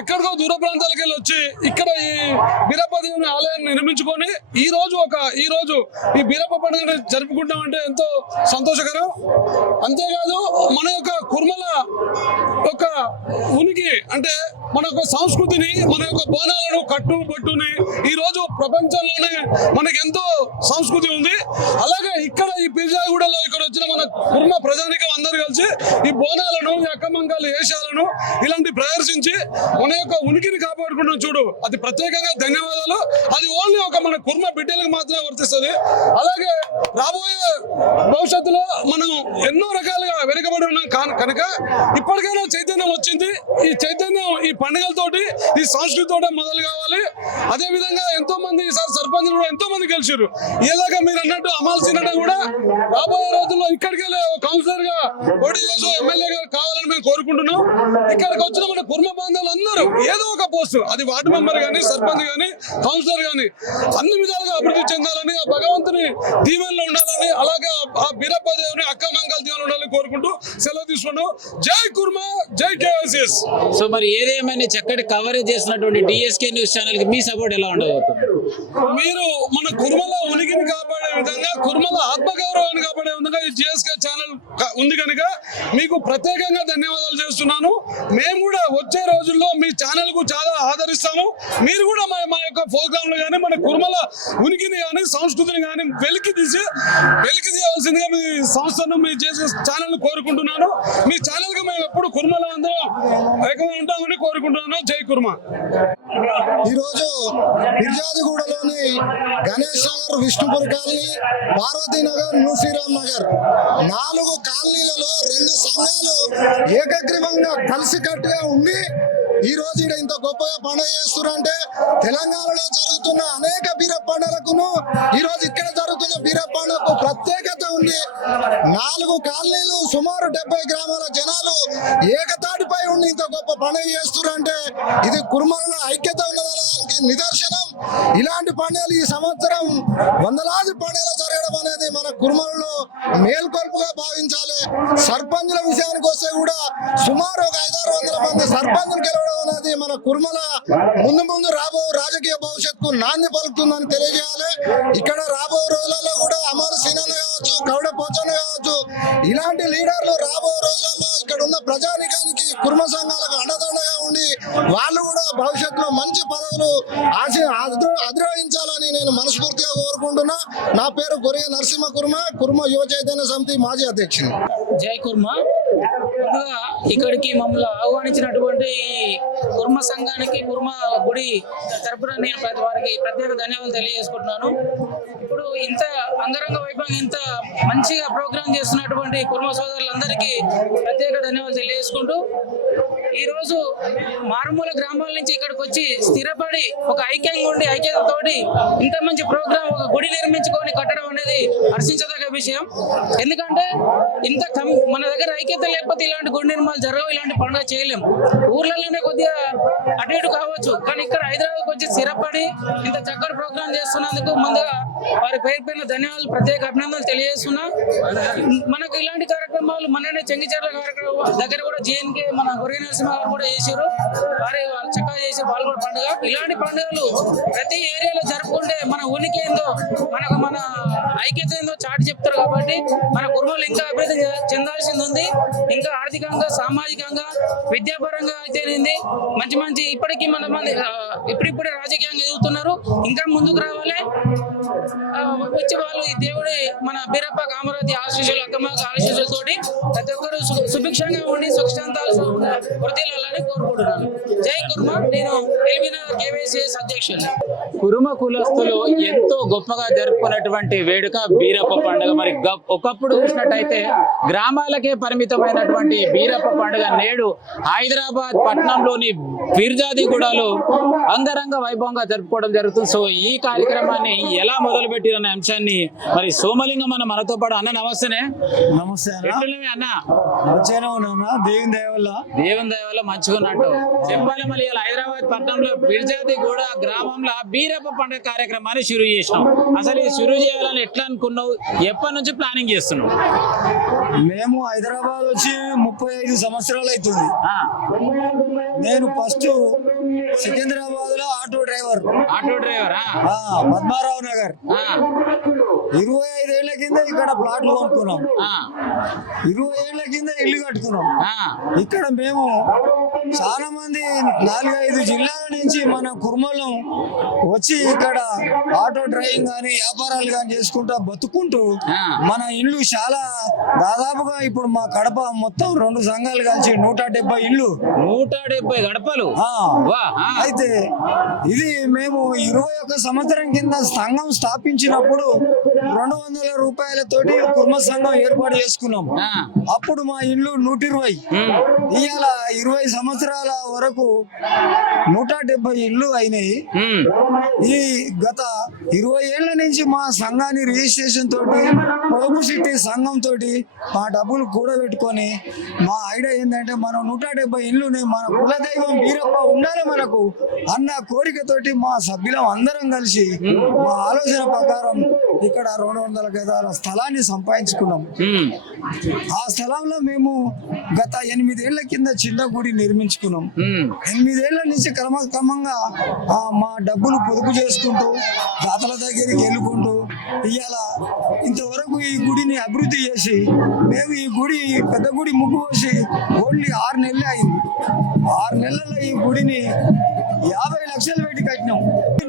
ఎక్కడికో దూర ప్రాంతాలకు వెళ్ళి వచ్చి ఇక్కడ ఈ బీరప్ప దేవుని ఆలయాన్ని నిర్మించుకొని ఈ రోజు ఈ బీరప్ప పండుగను జరుపుకుంటామంటే ఎంతో సంతోషకరం. అంతేకాదు మన యొక్క కుర్మల యొక్క ఉనికి అంటే మన యొక్క సంస్కృతిని, మన యొక్క బోనాలను, కట్టుబట్టుని ఈ రోజు ప్రపంచంలోనే మనకి ఎంతో సంస్కృతి ఉంది. అలాగే ఇక్కడ ఈ బిర్జాగూడలో ఇక్కడ వచ్చిన మన కుర్మ ప్రజానికం అందరూ కలిసి ఈ బోనాలను, ఈ అక్కమంకాలి వేషాలను ఇలాంటి ప్రదర్శించి మన యొక్క ఉనికిని కాపాడుకుంటాం చూడు, అది ప్రత్యేకంగా ధన్యవాదాలు. అది ఓన్లీ ఒక మన కుర్మ బిడ్డలకు మాత్రమే వర్తిస్తుంది. అలాగే రాబోయే భవిష్యత్తులో మనం ఎన్నో రకాలుగా వెనుకబడి ఉన్నాం కనుక ఇప్పటికైనా చైతన్యం వచ్చింది. ఈ చైతన్యం ఈ పండుగలతోటి, ఈ సంస్కృతితో మొదలు కావాలి. అదే విధంగా ఎంతో మంది ఈసారి సర్పంచులు కూడా ఎంతో మంది గెలిచారు. ఇలాగా మీరు అన్నట్టు అమాల్సిన కూడా రాబోయే రోజుల్లో ఇక్కడికి వెళ్ళి కౌన్సిలర్ గా పోటీ చేసి ఎమ్మెల్యేగా కావాలని ఉండాలని మేము కోరుకుంటున్నాం. ఇక్కడికి వచ్చిన మన కుర్మ బాంధవులు అందరూ ఏదో ఒక పోస్టు, అది వార్డు మెంబర్ కానీ, సర్పంచ్ కానీ, కౌన్సిలర్ కానీ, అన్ని విధాలుగా అభివృద్ధి చెందాలని, ఆ భగవంతుని దీవెనలో ఉండాలని, అలాగే ఆ బీరప్ప దేవుని అక్క మంగళ దీవెన ఉండాలని కోరుకుంటూ సెలవు తీసుకున్నాం. జై కుర్మ, జై కేవైసీఎస్. సో మరి ఏదేమైనా చక్కటి కవరేజ్ చేసినటువంటి డిఎస్కే న్యూస్ ఛానల్ కి మీ సపోర్ట్ ఎలా ఉండబోతుంది? మీరు మన కుర్మల ఉనికిని కాపాడే విధంగా, కుర్మల ఆత్మగౌరవాన్ని కాపాడే విధంగా ఈ జిఎస్కే ఛానల్ ఉంది కనుక మీకు ప్రత్యేకంగా ధన్యవాదాలు చేస్తున్నాను. మేము కూడా వచ్చే రోజుల్లో మీ ఛానల్ కు చాలా ఆదరిస్తాము. మీరు కూడా మా యొక్క ప్రోగ్రాంలు కానీ, మన కుర్మల ఉనికిని కానీ, సంస్కృతిని కానీ వెలికి తీయవలసిందిగా మీ సంస్థను, మీ జిఎస్కే ఛానల్ కోరుకుంటున్నాను. మీ ఛానల్ కి మేము ఎప్పుడు కుర్మల అందరూ ఏకంగా ఉంటామని కోరుకుంటున్నాను. జై కుర్మ. ఈరోజు ఫిర్యాదుగూడలోని గణేష్ నగర్, విష్ణుపూర్ కాలనీ, పార్వతీ నగర్, న్యూ శ్రీరామ్ నగర్ 4 కాలనీలలో 2 సంఘాలు ఏకగ్రీవంగా కలిసికట్టుగా ఉండి ఈ రోజు ఇక్కడ ఇంత గొప్పగా పండుగ చేస్తున్నారంటే తెలంగాణలో జరుగుతున్న అనేక బీరప్ప పండుగలకును ఈ రోజు ఇక్కడ జరుగుతున్న బీరప్ప పండుగకు ప్రత్యేకత ఉంది. 4 కాలనీలు, సుమారు 70 గ్రామాల జనాలు ఏకతాటిపై ఉండి ఇంత గొప్ప పండుగ చేస్తున్నారంటే ఇది కుర్మల ఐక్యత ఉన్నదానికి నిదర్శనం. ఇలాంటి పండుగలు ఈ సంవత్సరం వందలాది పండుగలు జరగడం అనేది మన కుర్మలలో మేల్కొల్పుగా భావించాలి. సర్పంచుల విషయానికి వస్తే కూడా సుమారు ఒక 500-600 మంది సర్పంచులు గెలవడం అనేది మన కుర్మల ముందు రాబో రాజకీయ భవిష్యత్తుకు నాంది పలుకుతుందని తెలియజేయాలి. ఇక్కడ రాబో రోజులలో కూడా అమరు సీనన్న కావచ్చు, గౌడ పోచన్న కావచ్చు, ఇలాంటి లీడర్లు రాబో రోజులలో ఇక్కడ ఉన్న ప్రజానికానికి, కుర్మ సంఘాలకు అండదండగా ఉండి వాళ్ళు కూడా భవిష్యత్తులో మంచి పదవులు అధిరోహించాలని నేను మనస్ఫూర్తిగా కోరుకుంటున్నా. నా పేరు గొరియ నరసింహ కుర్మ, కుర్మ యువ చైతన్య సమితి మాజీ అధ్యక్షుడు. జై కుర్మ. ముందుగా ఇక్కడికి మమ్మల్ని ఆహ్వానించినటువంటి కుర్మ సంఘానికి, కుర్మ గుడి తరపున నేను వారికి ప్రత్యేక ధన్యవాదాలు తెలియజేసుకుంటున్నాను. ఇప్పుడు ఇంత అంగరంగ వైభవంగా ఇంత మంచిగా ప్రోగ్రాం చేస్తున్నటువంటి కుర్మ సోదరులందరికీ ప్రత్యేక ధన్యవాదాలు తెలియజేసుకుంటూ, ఈరోజు మారుమూల గ్రామాల నుంచి ఇక్కడికి వచ్చి స్థిరపడి ఒక ఐక్యంగా ఉండి ఐక్యతతోటి ఇంత మంచి ప్రోగ్రాం, ఒక గుడి నిర్మించుకొని కట్టడం అనేది హర్షించదగ్గ విషయం. ఎందుకంటే మన దగ్గర ఐక్యత లేకపోతే ఇలాంటి గుడి నిర్మాణాలు జరగవు, ఇలాంటి పండుగ చేయలేం. ఊర్లలోనే కొద్దిగా అటు ఇటు కావచ్చు, కానీ ఇక్కడ హైదరాబాద్కి వచ్చి స్థిరపడి ఇంత చక్కటి ప్రోగ్రాం చేస్తున్నందుకు ముందుగా వారి పేరు ధన్యవాదాలు, ప్రత్యేక అభినందనలు తెలియజేస్తున్నా. మనకు ఇలాంటి కార్యక్రమాలు మననే చెంగిచెర్ల కార్యక్రమం దగ్గర కూడా జేఎన్కే మన గొరియ నరసింహ గారు కూడా చేశారు. వాళ్ళు చక్కగా చేశారు. వాళ్ళు కూడా పండుగ, ఇలాంటి పండుగలు ప్రతి ఏరియాలో జరుపుకుంటే మన ఉనికి ఏందో, మన ఐక్యత ఏందో చాటి చెప్తారు. కాబట్టి మన కుర్మలు ఇంకా అభివృద్ధి చెందాల్సింది ఉంది. ఇంకా ఆర్థికంగా, సామాజికంగా, విద్యాపరంగా అయితేనేది మంచి ఇప్పటికీ మన మంది ఇప్పుడిప్పుడే రాజకీయంగా ఎదుగుతున్నారు. ఇంకా ముందుకు రావాలి. వచ్చి వాళ్ళు ఈ దేవుడి మన బీరప్ప కామరాతి ఆశీస్సులు, అక్కమ్మ ఆశీస్సులతోటి ప్రతి ఒక్కరు సుభిక్షంగా ఉండి సుఖశాంతాలు వృద్ధిల్లాలని కోరుకుంటున్నాను. జై కుర్మ. నేను ఎల్బీనగర్ కేవైసీఎస్ అధ్యక్షుడు. కురుమ కులస్తులు ఎంతో గొప్పగా జరుపుకున్నటువంటి వేడుక బీరప్ప పండుగ. మరి ఒకప్పుడు చూసినట్టయితే గ్రామాలకే పరిమితమైనటువంటి బీరప్ప పండుగ నేడు హైదరాబాద్ పట్టణంలోని ఫిర్జాదిగూడలో అంగరంగ వైభవంగా జరుపుకోవడం జరుగుతుంది. సో ఈ కార్యక్రమాన్ని ఎలా మొదలు పెట్టిరనే అంశాన్ని మరి సోమలింగం అన్న మనతో పాటు. అన్న నమస్తేనే. నమస్తే అన్న. మంచిగానే ఉన్నా, దేవుని దయ వల్ల మంచిగా ఉన్నట్టు చెప్పాలి. మళ్ళీ హైదరాబాద్ పట్టణంలో ఫిర్జాదిగూడ గ్రామంలో బీరప్ప పండుగ కార్యక్రమాన్ని షురూ చేసినాం. అసలు ఇది షురూ చేయాలని ఎట్లా అనుకున్నావు? ఎప్పటి నుంచి ప్లానింగ్ చేస్తున్నావు? మేము హైదరాబాద్ వచ్చి 35 సంవత్సరాలు అవుతుంది. నేను ఫస్ట్ సికింద్రాబాద్ లో ఆటో డ్రైవర్ పద్మారావు నగర్. 25 ఏళ్ల కింద ఇక్కడ ప్లాట్లు కొనుక్కున్నాం. 20 ఏళ్ల కింద ఇల్లు కట్టుకున్నాం. ఇక్కడ మేము చాలా మంది 4-5 జిల్లాల నుంచి మన కుర్మలం వచ్చి ఇక్కడ ఆటో డ్రైవింగ్ కానీ వ్యాపారాలు కానీ చేసుకుంటా బతుకుంటూ మన ఇల్లు చాలా దాదాపుగా ఇప్పుడు మా కడప మొత్తం 2 సంఘాలు కలిసి 170 ఇల్లు. 170 గడపలు. అయితే ఇది మేము 21 సంవత్సరం కింద సంఘం స్థాపించినప్పుడు 200 రూపాయలతోటి కుర్మ సంఘం ఏర్పాటు చేసుకున్నాం. అప్పుడు మా ఇల్లు 120. ఇవాళ 20 సంవత్సరాల వరకు 170 ఇల్లు అయినాయి. ఈ గత 20 ఏళ్ల నుంచి మా సంఘాన్ని రిజిస్ట్రేషన్ తోటి పొదుపు సిటీ సంఘం తోటి మా డబ్బులు కూడబెట్టుకొని మా ఐడియా ఏంటంటే మనం 170 ఇల్లుని మన కులదైవం వీరప్ప ఉండాలి మనకు అన్న కోరికతోటి మా సభ్యులం అందరం కలిసి మా ఆలోచన ప్రకారం ఇక్కడ 200 గజాల స్థలాన్ని సంపాదించుకున్నాం. ఆ స్థలంలో మేము గత 8 ఏళ్ల కింద చిన్న గుడి నిర్మించుకున్నాం. 8 ఏళ్ల నుంచి క్రమంగా మా డబ్బులు పొదుపు చేసుకుంటూ దాతల దగ్గరికి వెళ్ళుకుంటూ ఇవాళ ఇంతవరకు ఈ గుడిని అభివృద్ధి చేసి మేము ఈ గుడి పెద్ద గుడి ముగ్గు పోసి ఓన్లీ 6 నెలలే అయింది. 6 నెలల్లో ఈ గుడిని 50 లక్షలు పెట్టి కట్టినాం.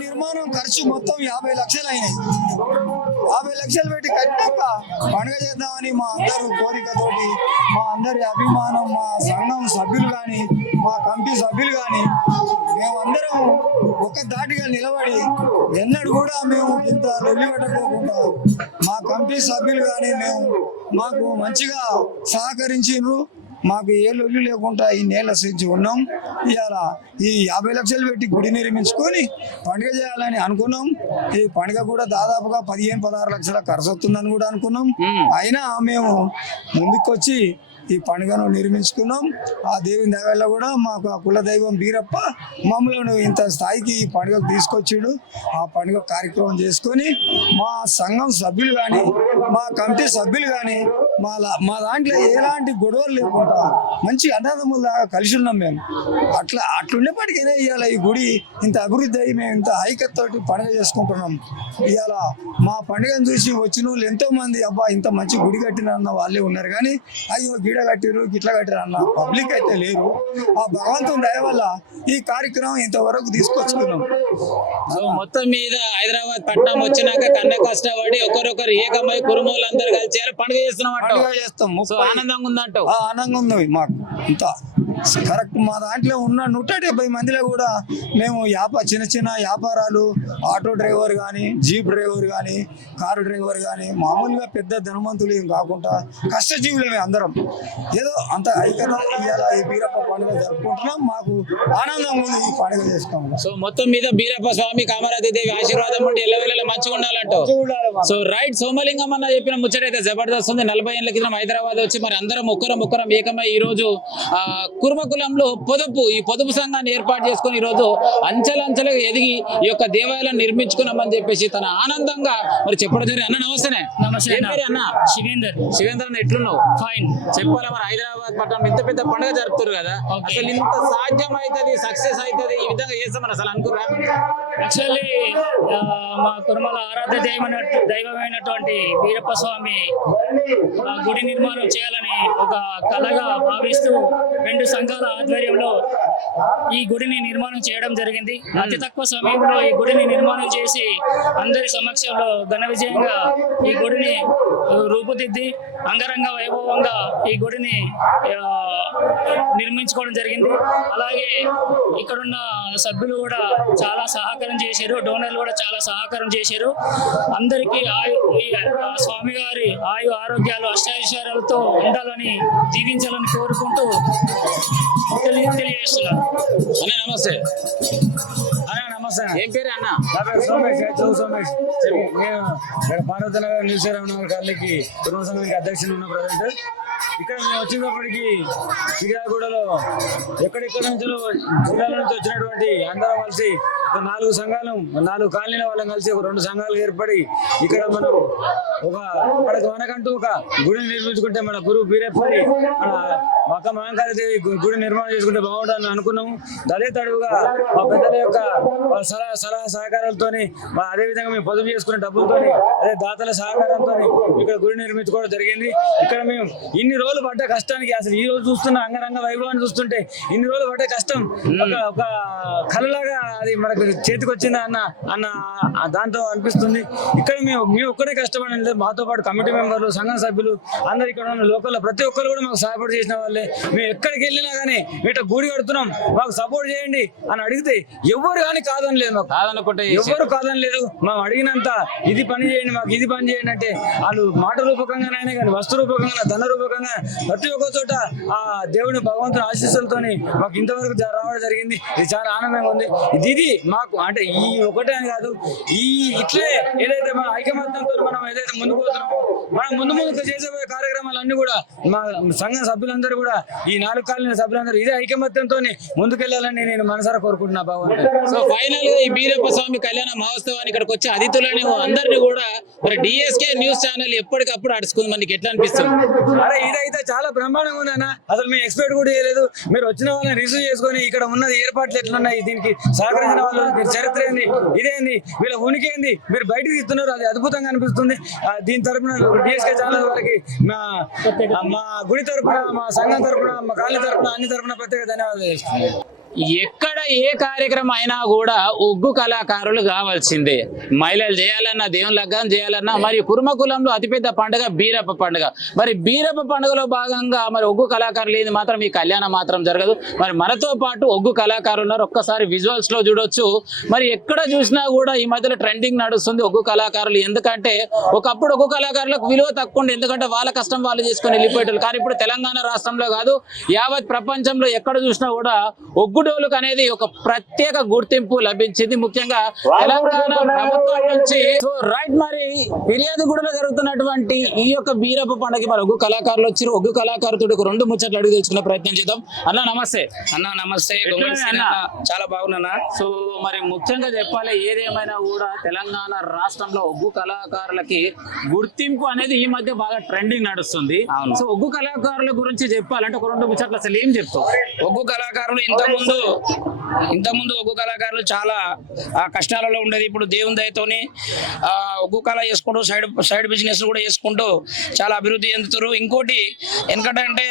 నిర్మాణం ఖర్చు మొత్తం 50 లక్షలు అయినాయి. 50 లక్షలు పెట్టి కట్టాక పండుగ చేద్దామని మా అందరూ కోరికతోటి మా అందరి అభిమానం మా సంఘం సభ్యులు కానీ మా కమిటీ సభ్యులు కానీ మేమందరం ఒక దాటిగా నిలబడి ఎన్నడూ కూడా మేము ఇంత లొల్లి పెట్టకోకుండా మా కమిటీ సభ్యులు కానీ మాకు మంచిగా సహకరించారు. మాకు ఏ లొల్లి లేకుండా ఈ నేల సిద్ధి ఉన్నాం. ఇవాళ ఈ 50 లక్షలు పెట్టి గుడి నిర్మించుకొని పండుగ చేయాలని అనుకున్నాం. ఈ పండుగ కూడా దాదాపుగా 15-16 లక్షల ఖర్చు వస్తుందని కూడా అనుకున్నాం. అయినా మేము ముందుకొచ్చి ఈ పండుగను నిర్మించుకున్నాం. ఆ దేవుని దయ వల్ల కూడా మాకు ఆ కులదైవం వీరప్ప మమ్మల్ని ఇంత స్థాయికి ఈ పండుగకు తీసుకొచ్చాడు. ఆ పండుగ కార్యక్రమం చేసుకొని మా సంఘం సభ్యులు కానీ మా కమిటీ సభ్యులు కానీ మా దాంట్లో ఎలాంటి గొడవలు లేకుండా మంచి అన్నదమ్ముల్లాగా కలిసి ఉన్నాం. మేము అట్లుండేప్పటికైనా ఇవాళ ఈ గుడి ఇంత అభివృద్ధి అయ్యి మేము ఇంత ఐక్యతతోటి పండుగ చేసుకుంటున్నాం. ఇవాళ మా పండుగను చూసి వచ్చిన వాళ్ళు ఎంతో మంది అబ్బా ఇంత మంచి గుడి కట్టినన్న వాళ్ళే ఉన్నారు. కానీ అయ్యో గిడ కట్టిరు గిట్ల కట్టిరు అన్న పబ్లిక్ అయితే లేరు. ఆ భగవంతుని దయ వల్ల ఈ కార్యక్రమం ఇంతవరకు తీసుకొచ్చుకున్నాం. సో మొత్తం మీద హైదరాబాద్ పట్టణం వచ్చినాక కన్న కష్టపడి ఒకరొకరు ఏకమై కుటుంబాలందరూ కలిసి పండుగ చేస్తున్నాం. ఆనందంగా ఉందంటావు? ఆనందంగా ఉంది మాకు ఇంత కరెక్ట్. మా దాంట్లో ఉన్న 170 మందిలో కూడా మేము చిన్న చిన్న వ్యాపారాలు ఆటో డ్రైవర్ కానీ జీప్ డ్రైవర్ కానీ కారు డ్రైవర్ కానీ మామూలుగా పెద్ద ధనవంతులు ఏం కాకుండా కష్టజీవులమే అందరం. ఏదో అంత ఐక్యత ఇవాళ ఈ బీరప్ప పండుగ జరుపుకుంటున్నాం. మాకు ఆనందంగా ఉంది ఈ పండుగ చేసుకోవడం. సో మొత్తం మీద బీరప్ప స్వామి కామరాతి దేవి ఆశీర్వాదం ఉండి ఎల్లవేళలా మంచిగా ఉండాలంటావు. సో రైట్, సోమలింగం అన్న చెప్పిన ముచ్చటైతే జబర్దస్త్ ఉంది. 40 ఏళ్ల క్రితం హైదరాబాద్ వచ్చి మరి అందరం ఒక్కరం ఏకమై ఈ రోజు కుర్మ కులంలో ఈ పొదుపు సంఘాన్ని ఏర్పాటు చేసుకుని ఈ రోజు అంచెలంచెలుగా ఎదిగి ఈ యొక్క దేవాలయాలను నిర్మించుకున్నామని చెప్పేసి తన ఆనందంగా మరి చెప్పడం జరిగింది. అన్న నమస్తేనే. అన్న శివేందర్ అన్న ఎట్లున్నావు? ఫైన్. చెప్పాలా మరి హైదరాబాద్ పట్టణం ఇంత పెద్ద పండుగ జరుపుతారు కదా, అసలు ఇంత సాధ్యం అవుతుంది సక్సెస్ అవుతుంది ఈ విధంగా చేస్తామని అసలు అనుకురా? యాక్చువల్లీ మా కుర్మల ఆరాధ్య దైవమైనటువంటి వీరప్ప స్వామి గుడి నిర్మాణం చేయాలని ఒక కళగా భావిస్తూ 2 సంఘాల ఆధ్వర్యంలో ఈ గుడిని నిర్మాణం చేయడం జరిగింది. అతి తక్కువ సమయంలో ఈ గుడిని నిర్మాణం చేసి అందరి సమక్షంలో ఘన విజయంగా ఈ గుడిని రూపుదిద్ది అంగరంగ వైభవంగా ఈ గుడిని నిర్మించుకోవడం జరిగింది. అలాగే ఇక్కడున్న సభ్యులు కూడా చాలా సహకారం చేశారు, డోనర్లు కూడా చాలా సహకారం చేశారు. అందరికీ స్వామివారి ఆయు ఆరోగ్యాలు అష్టాైశ్వర్యాలతో ఉండాలని దీవించాలని కోరుకుంటూ తెలియజేస్తున్నాను. నమస్తే. ఏం పేరు అన్న? సోమేష్. నేను పార్వతీనగర్ న్యూసరావు కాలనీకి కుటుంబ సంఘానికి అధ్యక్షులు ఉన్న ప్రజెంట్. ఇక్కడ మేము వచ్చినప్పటికీ ఫిర్యాదుగూడలో ఎక్కడెక్కడ నుంచి జిల్లాల నుంచి వచ్చినటువంటి అందరం కలిసి 4 సంఘాలు 4 కాలనీల వాళ్ళం కలిసి ఒక 2 సంఘాలు ఏర్పడి ఇక్కడ మనం మనకంటూ ఒక గుడిని నిర్మించుకుంటే మన గురువు బీరప్పని మన మక్క మహంకాళీదేవి గుడి నిర్మాణం చేసుకుంటే బాగుంటుందని అనుకున్నాము. అదే తడువుగా మా పెద్దల యొక్క సలహా సహకారాలతో అదేవిధంగా మేము పొదుపు చేసుకునే డబ్బులతో అదే దాతల సహకారంతో ఇక్కడ గుడి నిర్మించుకోవడం జరిగింది. ఇక్కడ మేము ఇన్ని రోజులు పడ్డ కష్టానికి అసలు ఈ రోజు చూస్తున్న అంగరంగ వైభవాన్ని చూస్తుంటే ఇన్ని రోజులు పడ్డ కష్టం ఒక కళలాగా అది మనకు చేతికి వచ్చిందా అన్న దాంతో అనిపిస్తుంది. ఇక్కడ మేము ఒక్కడే కష్టపడలేదు, మాతో పాటు కమిటీ మెంబర్లు, సంఘం సభ్యులు అందరు ఇక్కడ ఉన్న లోకల్లో ప్రతి ఒక్కరు కూడా మాకు సహాయపడి చేసిన వాళ్ళే. మేము ఎక్కడికి వెళ్ళినా కానీ ఇట్లా గుడి కడుతున్నాం మాకు సపోర్ట్ చేయండి అని అడిగితే ఎవరు కానీ కాదని లేదు, మాకు కాదనుకుంటే ఎవరు కాదని లేదు. మేము అడిగినంత ఇది పని చేయండి, మాకు ఇది పని చేయండి అంటే వాళ్ళు మాట రూపకంగానైనా కానీ వస్తు రూపకంగా, ధన రూపకంగా ప్రతి ఒక్క చోట ఆ దేవుని భగవంతుని ఆశీస్సులతోని మాకు ఇంతవరకు రావడం జరిగింది. ఇది చాలా ఆనందంగా ఉంది. ఇది మాకు అంటే ఈ ఒకటే అని కాదు, ఇట్లే ఏదైతే మన ఐకమత్యంతో మనం ఏదైతే ముందుకు పోతున్నామో మనం ముందు చేసేపోయే కార్యక్రమాలన్నీ కూడా మా సంఘ సభ్యులందరూ కూడా ఈ 4 కాలనీ సభ్యులందరూ ఇదే ఐకమత్యంతో ముందుకెళ్లాలని నేను మనసారా కోరుకుంటున్నా భగవంతుడు. సో ఫైనల్ గా ఈ బీరప్ప స్వామి కళ్యాణ మహోత్సవాన్ని ఇక్కడికి వచ్చే అతిథులని అందరినీ కూడా మరి డిఎస్కే న్యూస్ ఛానల్ ఎప్పటికప్పుడు అడుచుకుంది, మనకి ఎట్లా అనిపిస్తుంది? అరే ఇదైతే చాలా బ్రహ్మాండంగా ఉందన్న, అసలు మేము ఎక్స్పెక్ట్ కూడా చేయలేదు. మీరు వచ్చిన వాళ్ళని రిసీవ్ చేసుకొని ఇక్కడ ఉన్నది ఏర్పాట్లు ఎట్లున్నాయి, దీనికి సహకరించిన వాళ్ళు చరిత్ర ఏంది, ఇదేంది, వీళ్ళ ఉనికి ఏంది మీరు బయటకు తీస్తున్నారు, అది అద్భుతంగా అనిపిస్తుంది. దీని తరపున డిఎస్కే ఛానల్ వారికి మా గుడి తరపున, మా సంఘం తరపున, మా కాలనీ తరపున, అన్ని తరపున ప్రత్యేక ధన్యవాదాలు చేస్తున్నాను. ఎక్కడ ఏ కార్యక్రమం అయినా కూడా ఒగ్గు కళాకారులు కావాల్సిందే. మహిళలు చేయాలన్నా, దేవుని లగ్గం చేయాలన్నా, మరి కుర్మ కులంలో అతిపెద్ద పండుగ బీరప్ప పండుగ. మరి బీరప్ప పండుగలో భాగంగా మరి ఒగ్గు కళాకారులు ఏది మాత్రం ఈ కళ్యాణం మాత్రం జరగదు. మరి మనతో పాటు ఒగ్గు కళాకారులు ఉన్నారు, ఒక్కసారి విజువల్స్ లో చూడొచ్చు. మరి ఎక్కడ చూసినా కూడా ఈ మధ్యలో ట్రెండింగ్ నడుస్తుంది ఒగ్గు కళాకారులు. ఎందుకంటే ఒకప్పుడు ఒగ్గు కళాకారులకు విలువ తక్కువ ఉంది, ఎందుకంటే వాళ్ళ కష్టం వాళ్ళు చేసుకొని వెళ్ళిపోయేటోళ్ళు. కానీ ఇప్పుడు తెలంగాణ రాష్ట్రంలో కాదు, యావత్ ప్రపంచంలో ఎక్కడ చూసినా కూడా ఒగ్గు డోలుకు అనేది ఒక ప్రత్యేక గుర్తింపు లభించింది, ముఖ్యంగా తెలంగాణ ప్రభుత్వం నుంచి. సో రైట్, మరి ఫిర్యాదుగూడలో జరుగుతున్నటువంటి ఈ యొక్క బీరప్ప పండుగ మరి ఒగ్గు కళాకారులు వచ్చారు. ఒగ్గు కళాకారుడు 2 ముచ్చట్లు అడిగి తెలుసుకునే ప్రయత్నం చేద్దాం. అన్న నమస్తే. అన్న నమస్తే. చాలా బాగున్నా. సో మరి ముఖ్యంగా చెప్పాలి, ఏదేమైనా కూడా తెలంగాణ రాష్ట్రంలో ఒగ్గు కళాకారులకి గుర్తింపు అనేది ఈ మధ్య బాగా ట్రెండింగ్ నడుస్తుంది. సో ఒగ్గు కళాకారుల గురించి చెప్పాలంటే ఒక 2 ముచ్చట్లు అసలు ఏం చెప్తావు? ఒగ్గు కళాకారులు ఇంతకుముందు ఒగ్గు కళాకారులు చాలా కష్టాలలో ఉండేది. ఇప్పుడు దేవుని దయతోని ఒగ్గు కళ చేసుకుంటూ సైడ్ బిజినెస్ కూడా చేసుకుంటూ చాలా అభివృద్ధి చెందుతారు. ఇంకోటి ఎందుకంటే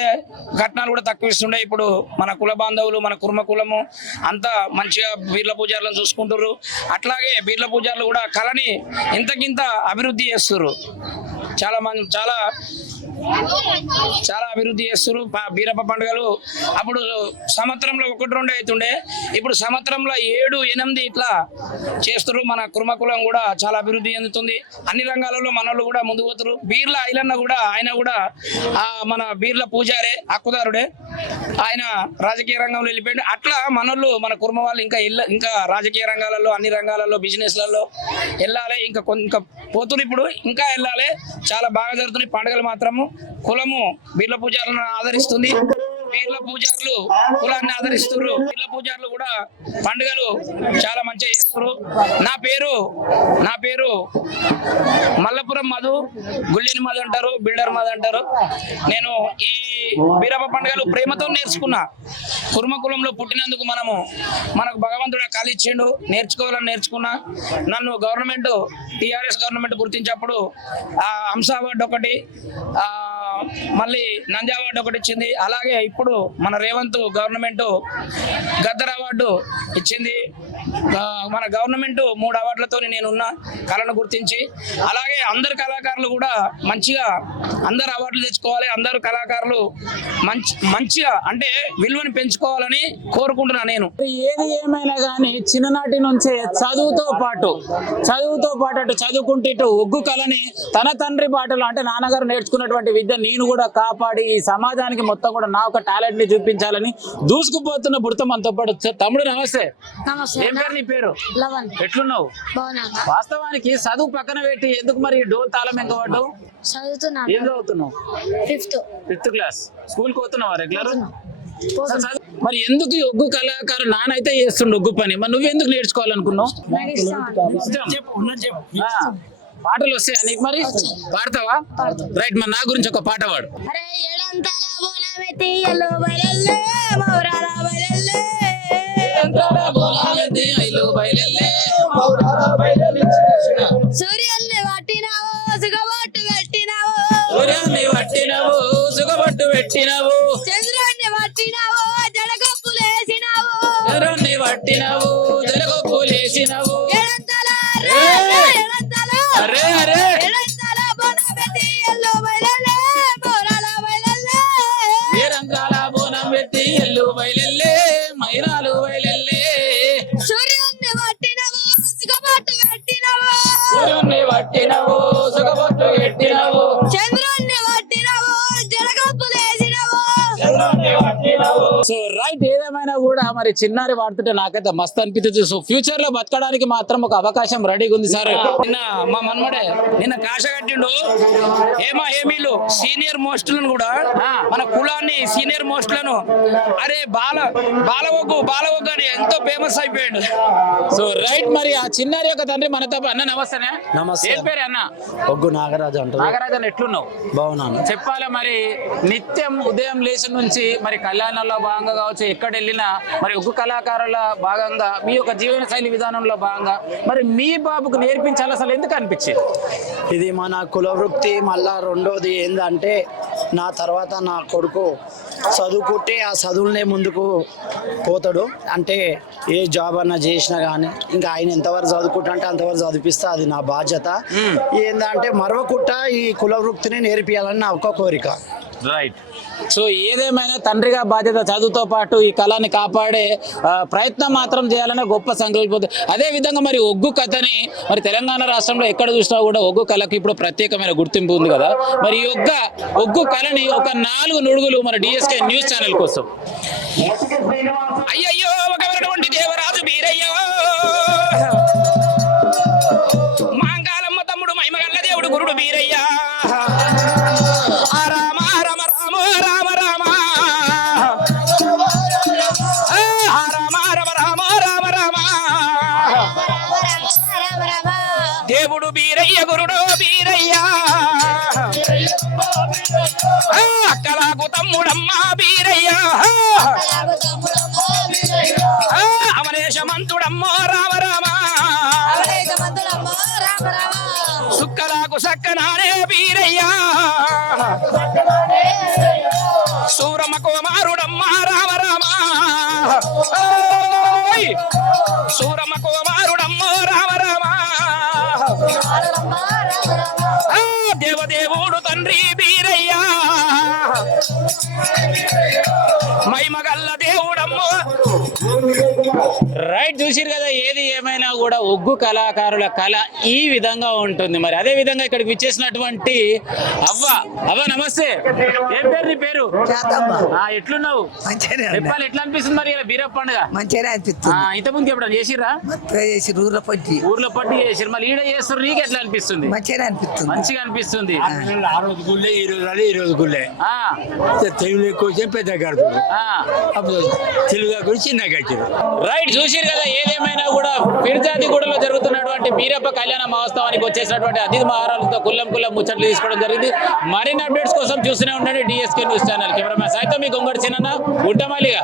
కట్నాలు కూడా తక్కువ ఇస్తుండే. ఇప్పుడు మన కుల బాంధవులు, మన కుర్మ కులము అంతా మంచిగా బీర్ల పూజారులను చూసుకుంటారు. అట్లాగే బీర్ల పూజారులు కూడా కళని ఇంతకింత అభివృద్ధి చేస్తారు. చాలా అభివృద్ధి చేస్తారు. బీరప్ప పండుగలు అప్పుడు సంవత్సరంలో 1-2 అవుతుండే, ఇప్పుడు సంవత్సరంలో 7-8 ఇట్లా చేస్తారు. మన కుర్మకులం కూడా చాలా అభివృద్ధి చెందుతుంది. అన్ని రంగాలలో మనోళ్ళు కూడా ముందుకు పోతారు. బీర్ల ఐలన్న కూడా ఆయన కూడా మన బీర్ల పూజారే, హక్కుదారుడే. ఆయన రాజకీయ రంగంలో వెళ్ళిపోయాడు. అట్లా మనోళ్ళు, మన కుర్మ వాళ్ళు ఇంకా రాజకీయ రంగాలలో, అన్ని రంగాలలో, బిజినెస్లలో వెళ్ళాలి. ఇంకా పోతున్నారు, ఇప్పుడు ఇంకా వెళ్ళాలి. చాలా బాగా జరుగుతున్నాయి పండుగలు. మాత్రము కులము బీర్ల పూజారులను ఆదరిస్తుంది, బీర్ల పూజారులు కులాన్ని ఆదరిస్తారు. బీర్ల పూజారులు కూడా పండుగలు చాలా మంచిగా చేస్తారు. నా పేరు మల్లపురం మధు, గుళ్ళిని మధు అంటారు, బిల్డర్ మధు అంటారు. నేను ఈ బీరప్ప పండుగలు ప్రేమతో నేర్చుకున్నా. కుర్మ కులంలో పుట్టినందుకు మనకు భగవంతుడు కళ ఇచ్చిండు, నేర్చుకోవాలని నేర్చుకున్నా. నన్ను గవర్నమెంట్, టీఆర్ఎస్ గవర్నమెంట్ గుర్తించినప్పుడు అంశ అవార్డు ఒకటి, మళ్ళీ నంది అవార్డు ఒకటి ఇచ్చింది. అలాగే ఇప్పుడు మన రేవంత్ గవర్నమెంట్ గద్దర్ అవార్డు ఇచ్చింది. మన గవర్నమెంట్ 3 అవార్డులతో నేనున్న కళను గుర్తించి, అలాగే అందరు కళాకారులు కూడా మంచిగా అందరు అవార్డులు తెచ్చుకోవాలి. అందరు కళాకారులు మంచిగా అంటే విలువని పెంచుకోవాలని కోరుకుంటున్నా నేను. ఏది ఏమైనా కానీ చిన్ననాటి నుంచే చదువుతో పాటు అటు చదువుకుంటూ ఇటు ఒగ్గు కళని తన తండ్రి బాటలో అంటే నాన్నగారు నేర్చుకున్నటువంటి విద్య నేను కూడా కాపాడి ఈ సమాజానికి మొత్తం కూడా నా ఒక టాలెంట్ ని చూపించాలని దూసుకుపోతున్న బుడత మనతో పాటు. తమ్ముడు నమస్తే. ఏం పేరు నీ పేరు? ఎట్లున్నావు? వాస్తవానికి చదువు పక్కన పెట్టి ఎందుకు మరి డోల్ తాళం ఎంత పడ్డావు? ఏం చదువుతున్నావు? 5th class. స్కూల్ కి పోతున్నావా రెగ్యులర్? మరి ఎందుకు ఒగ్గు కళాకారు నానైతే చేస్తుండు ఒగ్గు పని, మరి నువ్వెందుకు నేర్చుకోవాలనుకున్నావు? పాటలు వస్తాయా నీకు? మరి పాడతావా? రైట్, మరి నా గురించి ఒక పాట పాడు. సూర్యుల్ని పట్టినావు సుగబట్టు పెట్టినావు, చంద్రుణ్ణి పట్టినావు జడగొప్పులేసినావు, ఎల్లు బయలెల్లే మైనాలు బయలెల్లే సూర్యుడిని పట్టినవు సిగబట్టు పెట్టినవు సూర్యుణ్ణి పట్టినవు సుగబొట్టు పెట్టినవు చంద్రుణ్ణి పట్టినవు జలగప్పులు వేసినవు సో రైట్, ఏదేమైనా కూడా మరి చిన్నారి వాడుతుంటే నాకైతే మస్తు అనిపిస్తుంది. సో ఫ్యూచర్ లో బతకడానికి మాత్రం ఒక అవకాశం రెడీగా ఉంది సార్. నిన్న మా మన్మడే నిన్న కాశ కట్టిండు ఏమీలు సీనియర్ మోస్టులను కూడా మన కులాన్ని సీనియర్ మోస్టులను అరే బాలవగ్గు అని ఎంతో ఫేమస్ అయిపోయాడు. సో రైట్, మరి ఆ చిన్నారి యొక్క తండ్రి మనతో అన్న నమస్తేనే. నమస్తే. ఏం పేరు అన్న? ఒగ్గు నాగరాజు అంటారు. నాగరాజు అన్న, ఎట్లున్నావు? బాగున్నాను. చెప్పాలి మరి, నిత్యం ఉదయం లేచి నుంచి మరి కళ్యాణంలో భాగంగా కావచ్చు, ఎక్కడ వెళ్ళినా మరి ఒగ్గు కళాకారుల భాగంగా మీ యొక్క జీవన శైలి విధానంలో భాగంగా మరి మీ బాబుకు నేర్పించాలి అసలు ఎందుకు అనిపించింది? ఇది మన కుల వృత్తి. మళ్ళా రెండోది ఏంటంటే నా తర్వాత నా కొడుకు చదువుకుంటే ఆ చదువులనే ముందుకు పోతాడు. అంటే ఏ జాబ్ అన్నా చేసినా కానీ ఇంకా ఆయన ఎంతవరకు చదువుకుంటా అంతవరకు చదివిస్తా, అది నా బాధ్యత. ఏంటంటే మరవకుట్ట ఈ కుల వృత్తిని నేర్పియాలని నా ఒక్క కోరిక. రైట్. సో ఏదేమైనా తండ్రిగా బాధ్యత, చదువుతో పాటు ఈ కళని కాపాడే ప్రయత్నం మాత్రం చేయాలనే గొప్ప సంకల్పం. అదే విధంగా మరి ఒగ్గు కథని మరి తెలంగాణ రాష్ట్రంలో ఎక్కడ చూసినా కూడా ఒగ్గు కళకి ఇప్పుడు ప్రత్యేకమైన గుర్తింపు ఉంది కదా. మరి ఈ ఒగ్గు కళని ఒక 4 నుడుగులు మన డిఎస్కే న్యూస్ ఛానల్ కోసం. అయ్యయ్యో ఒకవరటువంటి దేవరాజు బీరయ్యో మాంగాలమ్మ తమ్ముడు మైమగల్ల దేవుడు గురుడు బీరయ్యా రామ రామ రామ రామ రామ రామ రామ రామ రామ రామ దేవుడు బీరయ్య గురుడు బీరయ్యా అక్కలాకు తమ్ముడమ్మ బీరయ్యా అవనేశమంతుడమ్మో రామ రామ సుక్కలాకు సక్కనానే బీరయ్యా సూరమ్మ కుమారుడమ్మ రామ రామ సూరమ్మ కుమారుడమ్మో రామ రామ దేవదేవుడు తండ్రి బీరయ్యా మైమగల్ల దేవుడమ్మో. రైట్, చూసిరు కదా. ఏది ఏమైనా కూడా ఒగ్గు కళాకారుల కళ ఈ విధంగా ఉంటుంది. మరి అదే విధంగా ఇక్కడికి విచ్చేసినటువంటి అవ్వ నమస్తే. ఏం పేరు నీ పేరు? ఎట్లున్నావు? చెప్పాలి, ఎట్లా అనిపిస్తుంది మరి బీరప్ప పండుగ? మంచిగా అనిపిస్తుంది. ఇంత ముందుకు ఎప్పుడన్నా చేసిర్రా? ఊర్లో పట్టి చేసిరు. మళ్ళీ ఈడ చేస్తారు, నీకు ఎట్లా అనిపిస్తుంది? మంచిగా అనిపిస్తుంది. మంచిగా అనిపిస్తుంది. ఆ రోజు గుళ్ళే ఈ రోజు గుళ్ళే తెలుగు ఎక్కువ పెద్ద కడుతుంది, అప్పుడు తెలుగు చిన్న కట్టారు. రైట్, చూసిరు కదా. ఏదేమైనా కూడా ఫిర్జాదిగూడలో జరుగుతున్నటువంటి బీరప్ప కళ్యాణ మహోత్సవానికి వచ్చేసినటువంటి అతిథి మహారాజులతో కుల్లం ముచ్చట్లు తీసుకోవడం జరిగింది. మరిన్ని అప్డేట్స్ కోసం చూస్తూనే ఉండండి డిఎస్కే న్యూస్ ఛానల్. కెమెరామ్యాన్ సాయితో మీ గొంగడి చిన్న గుంటమాలిగా.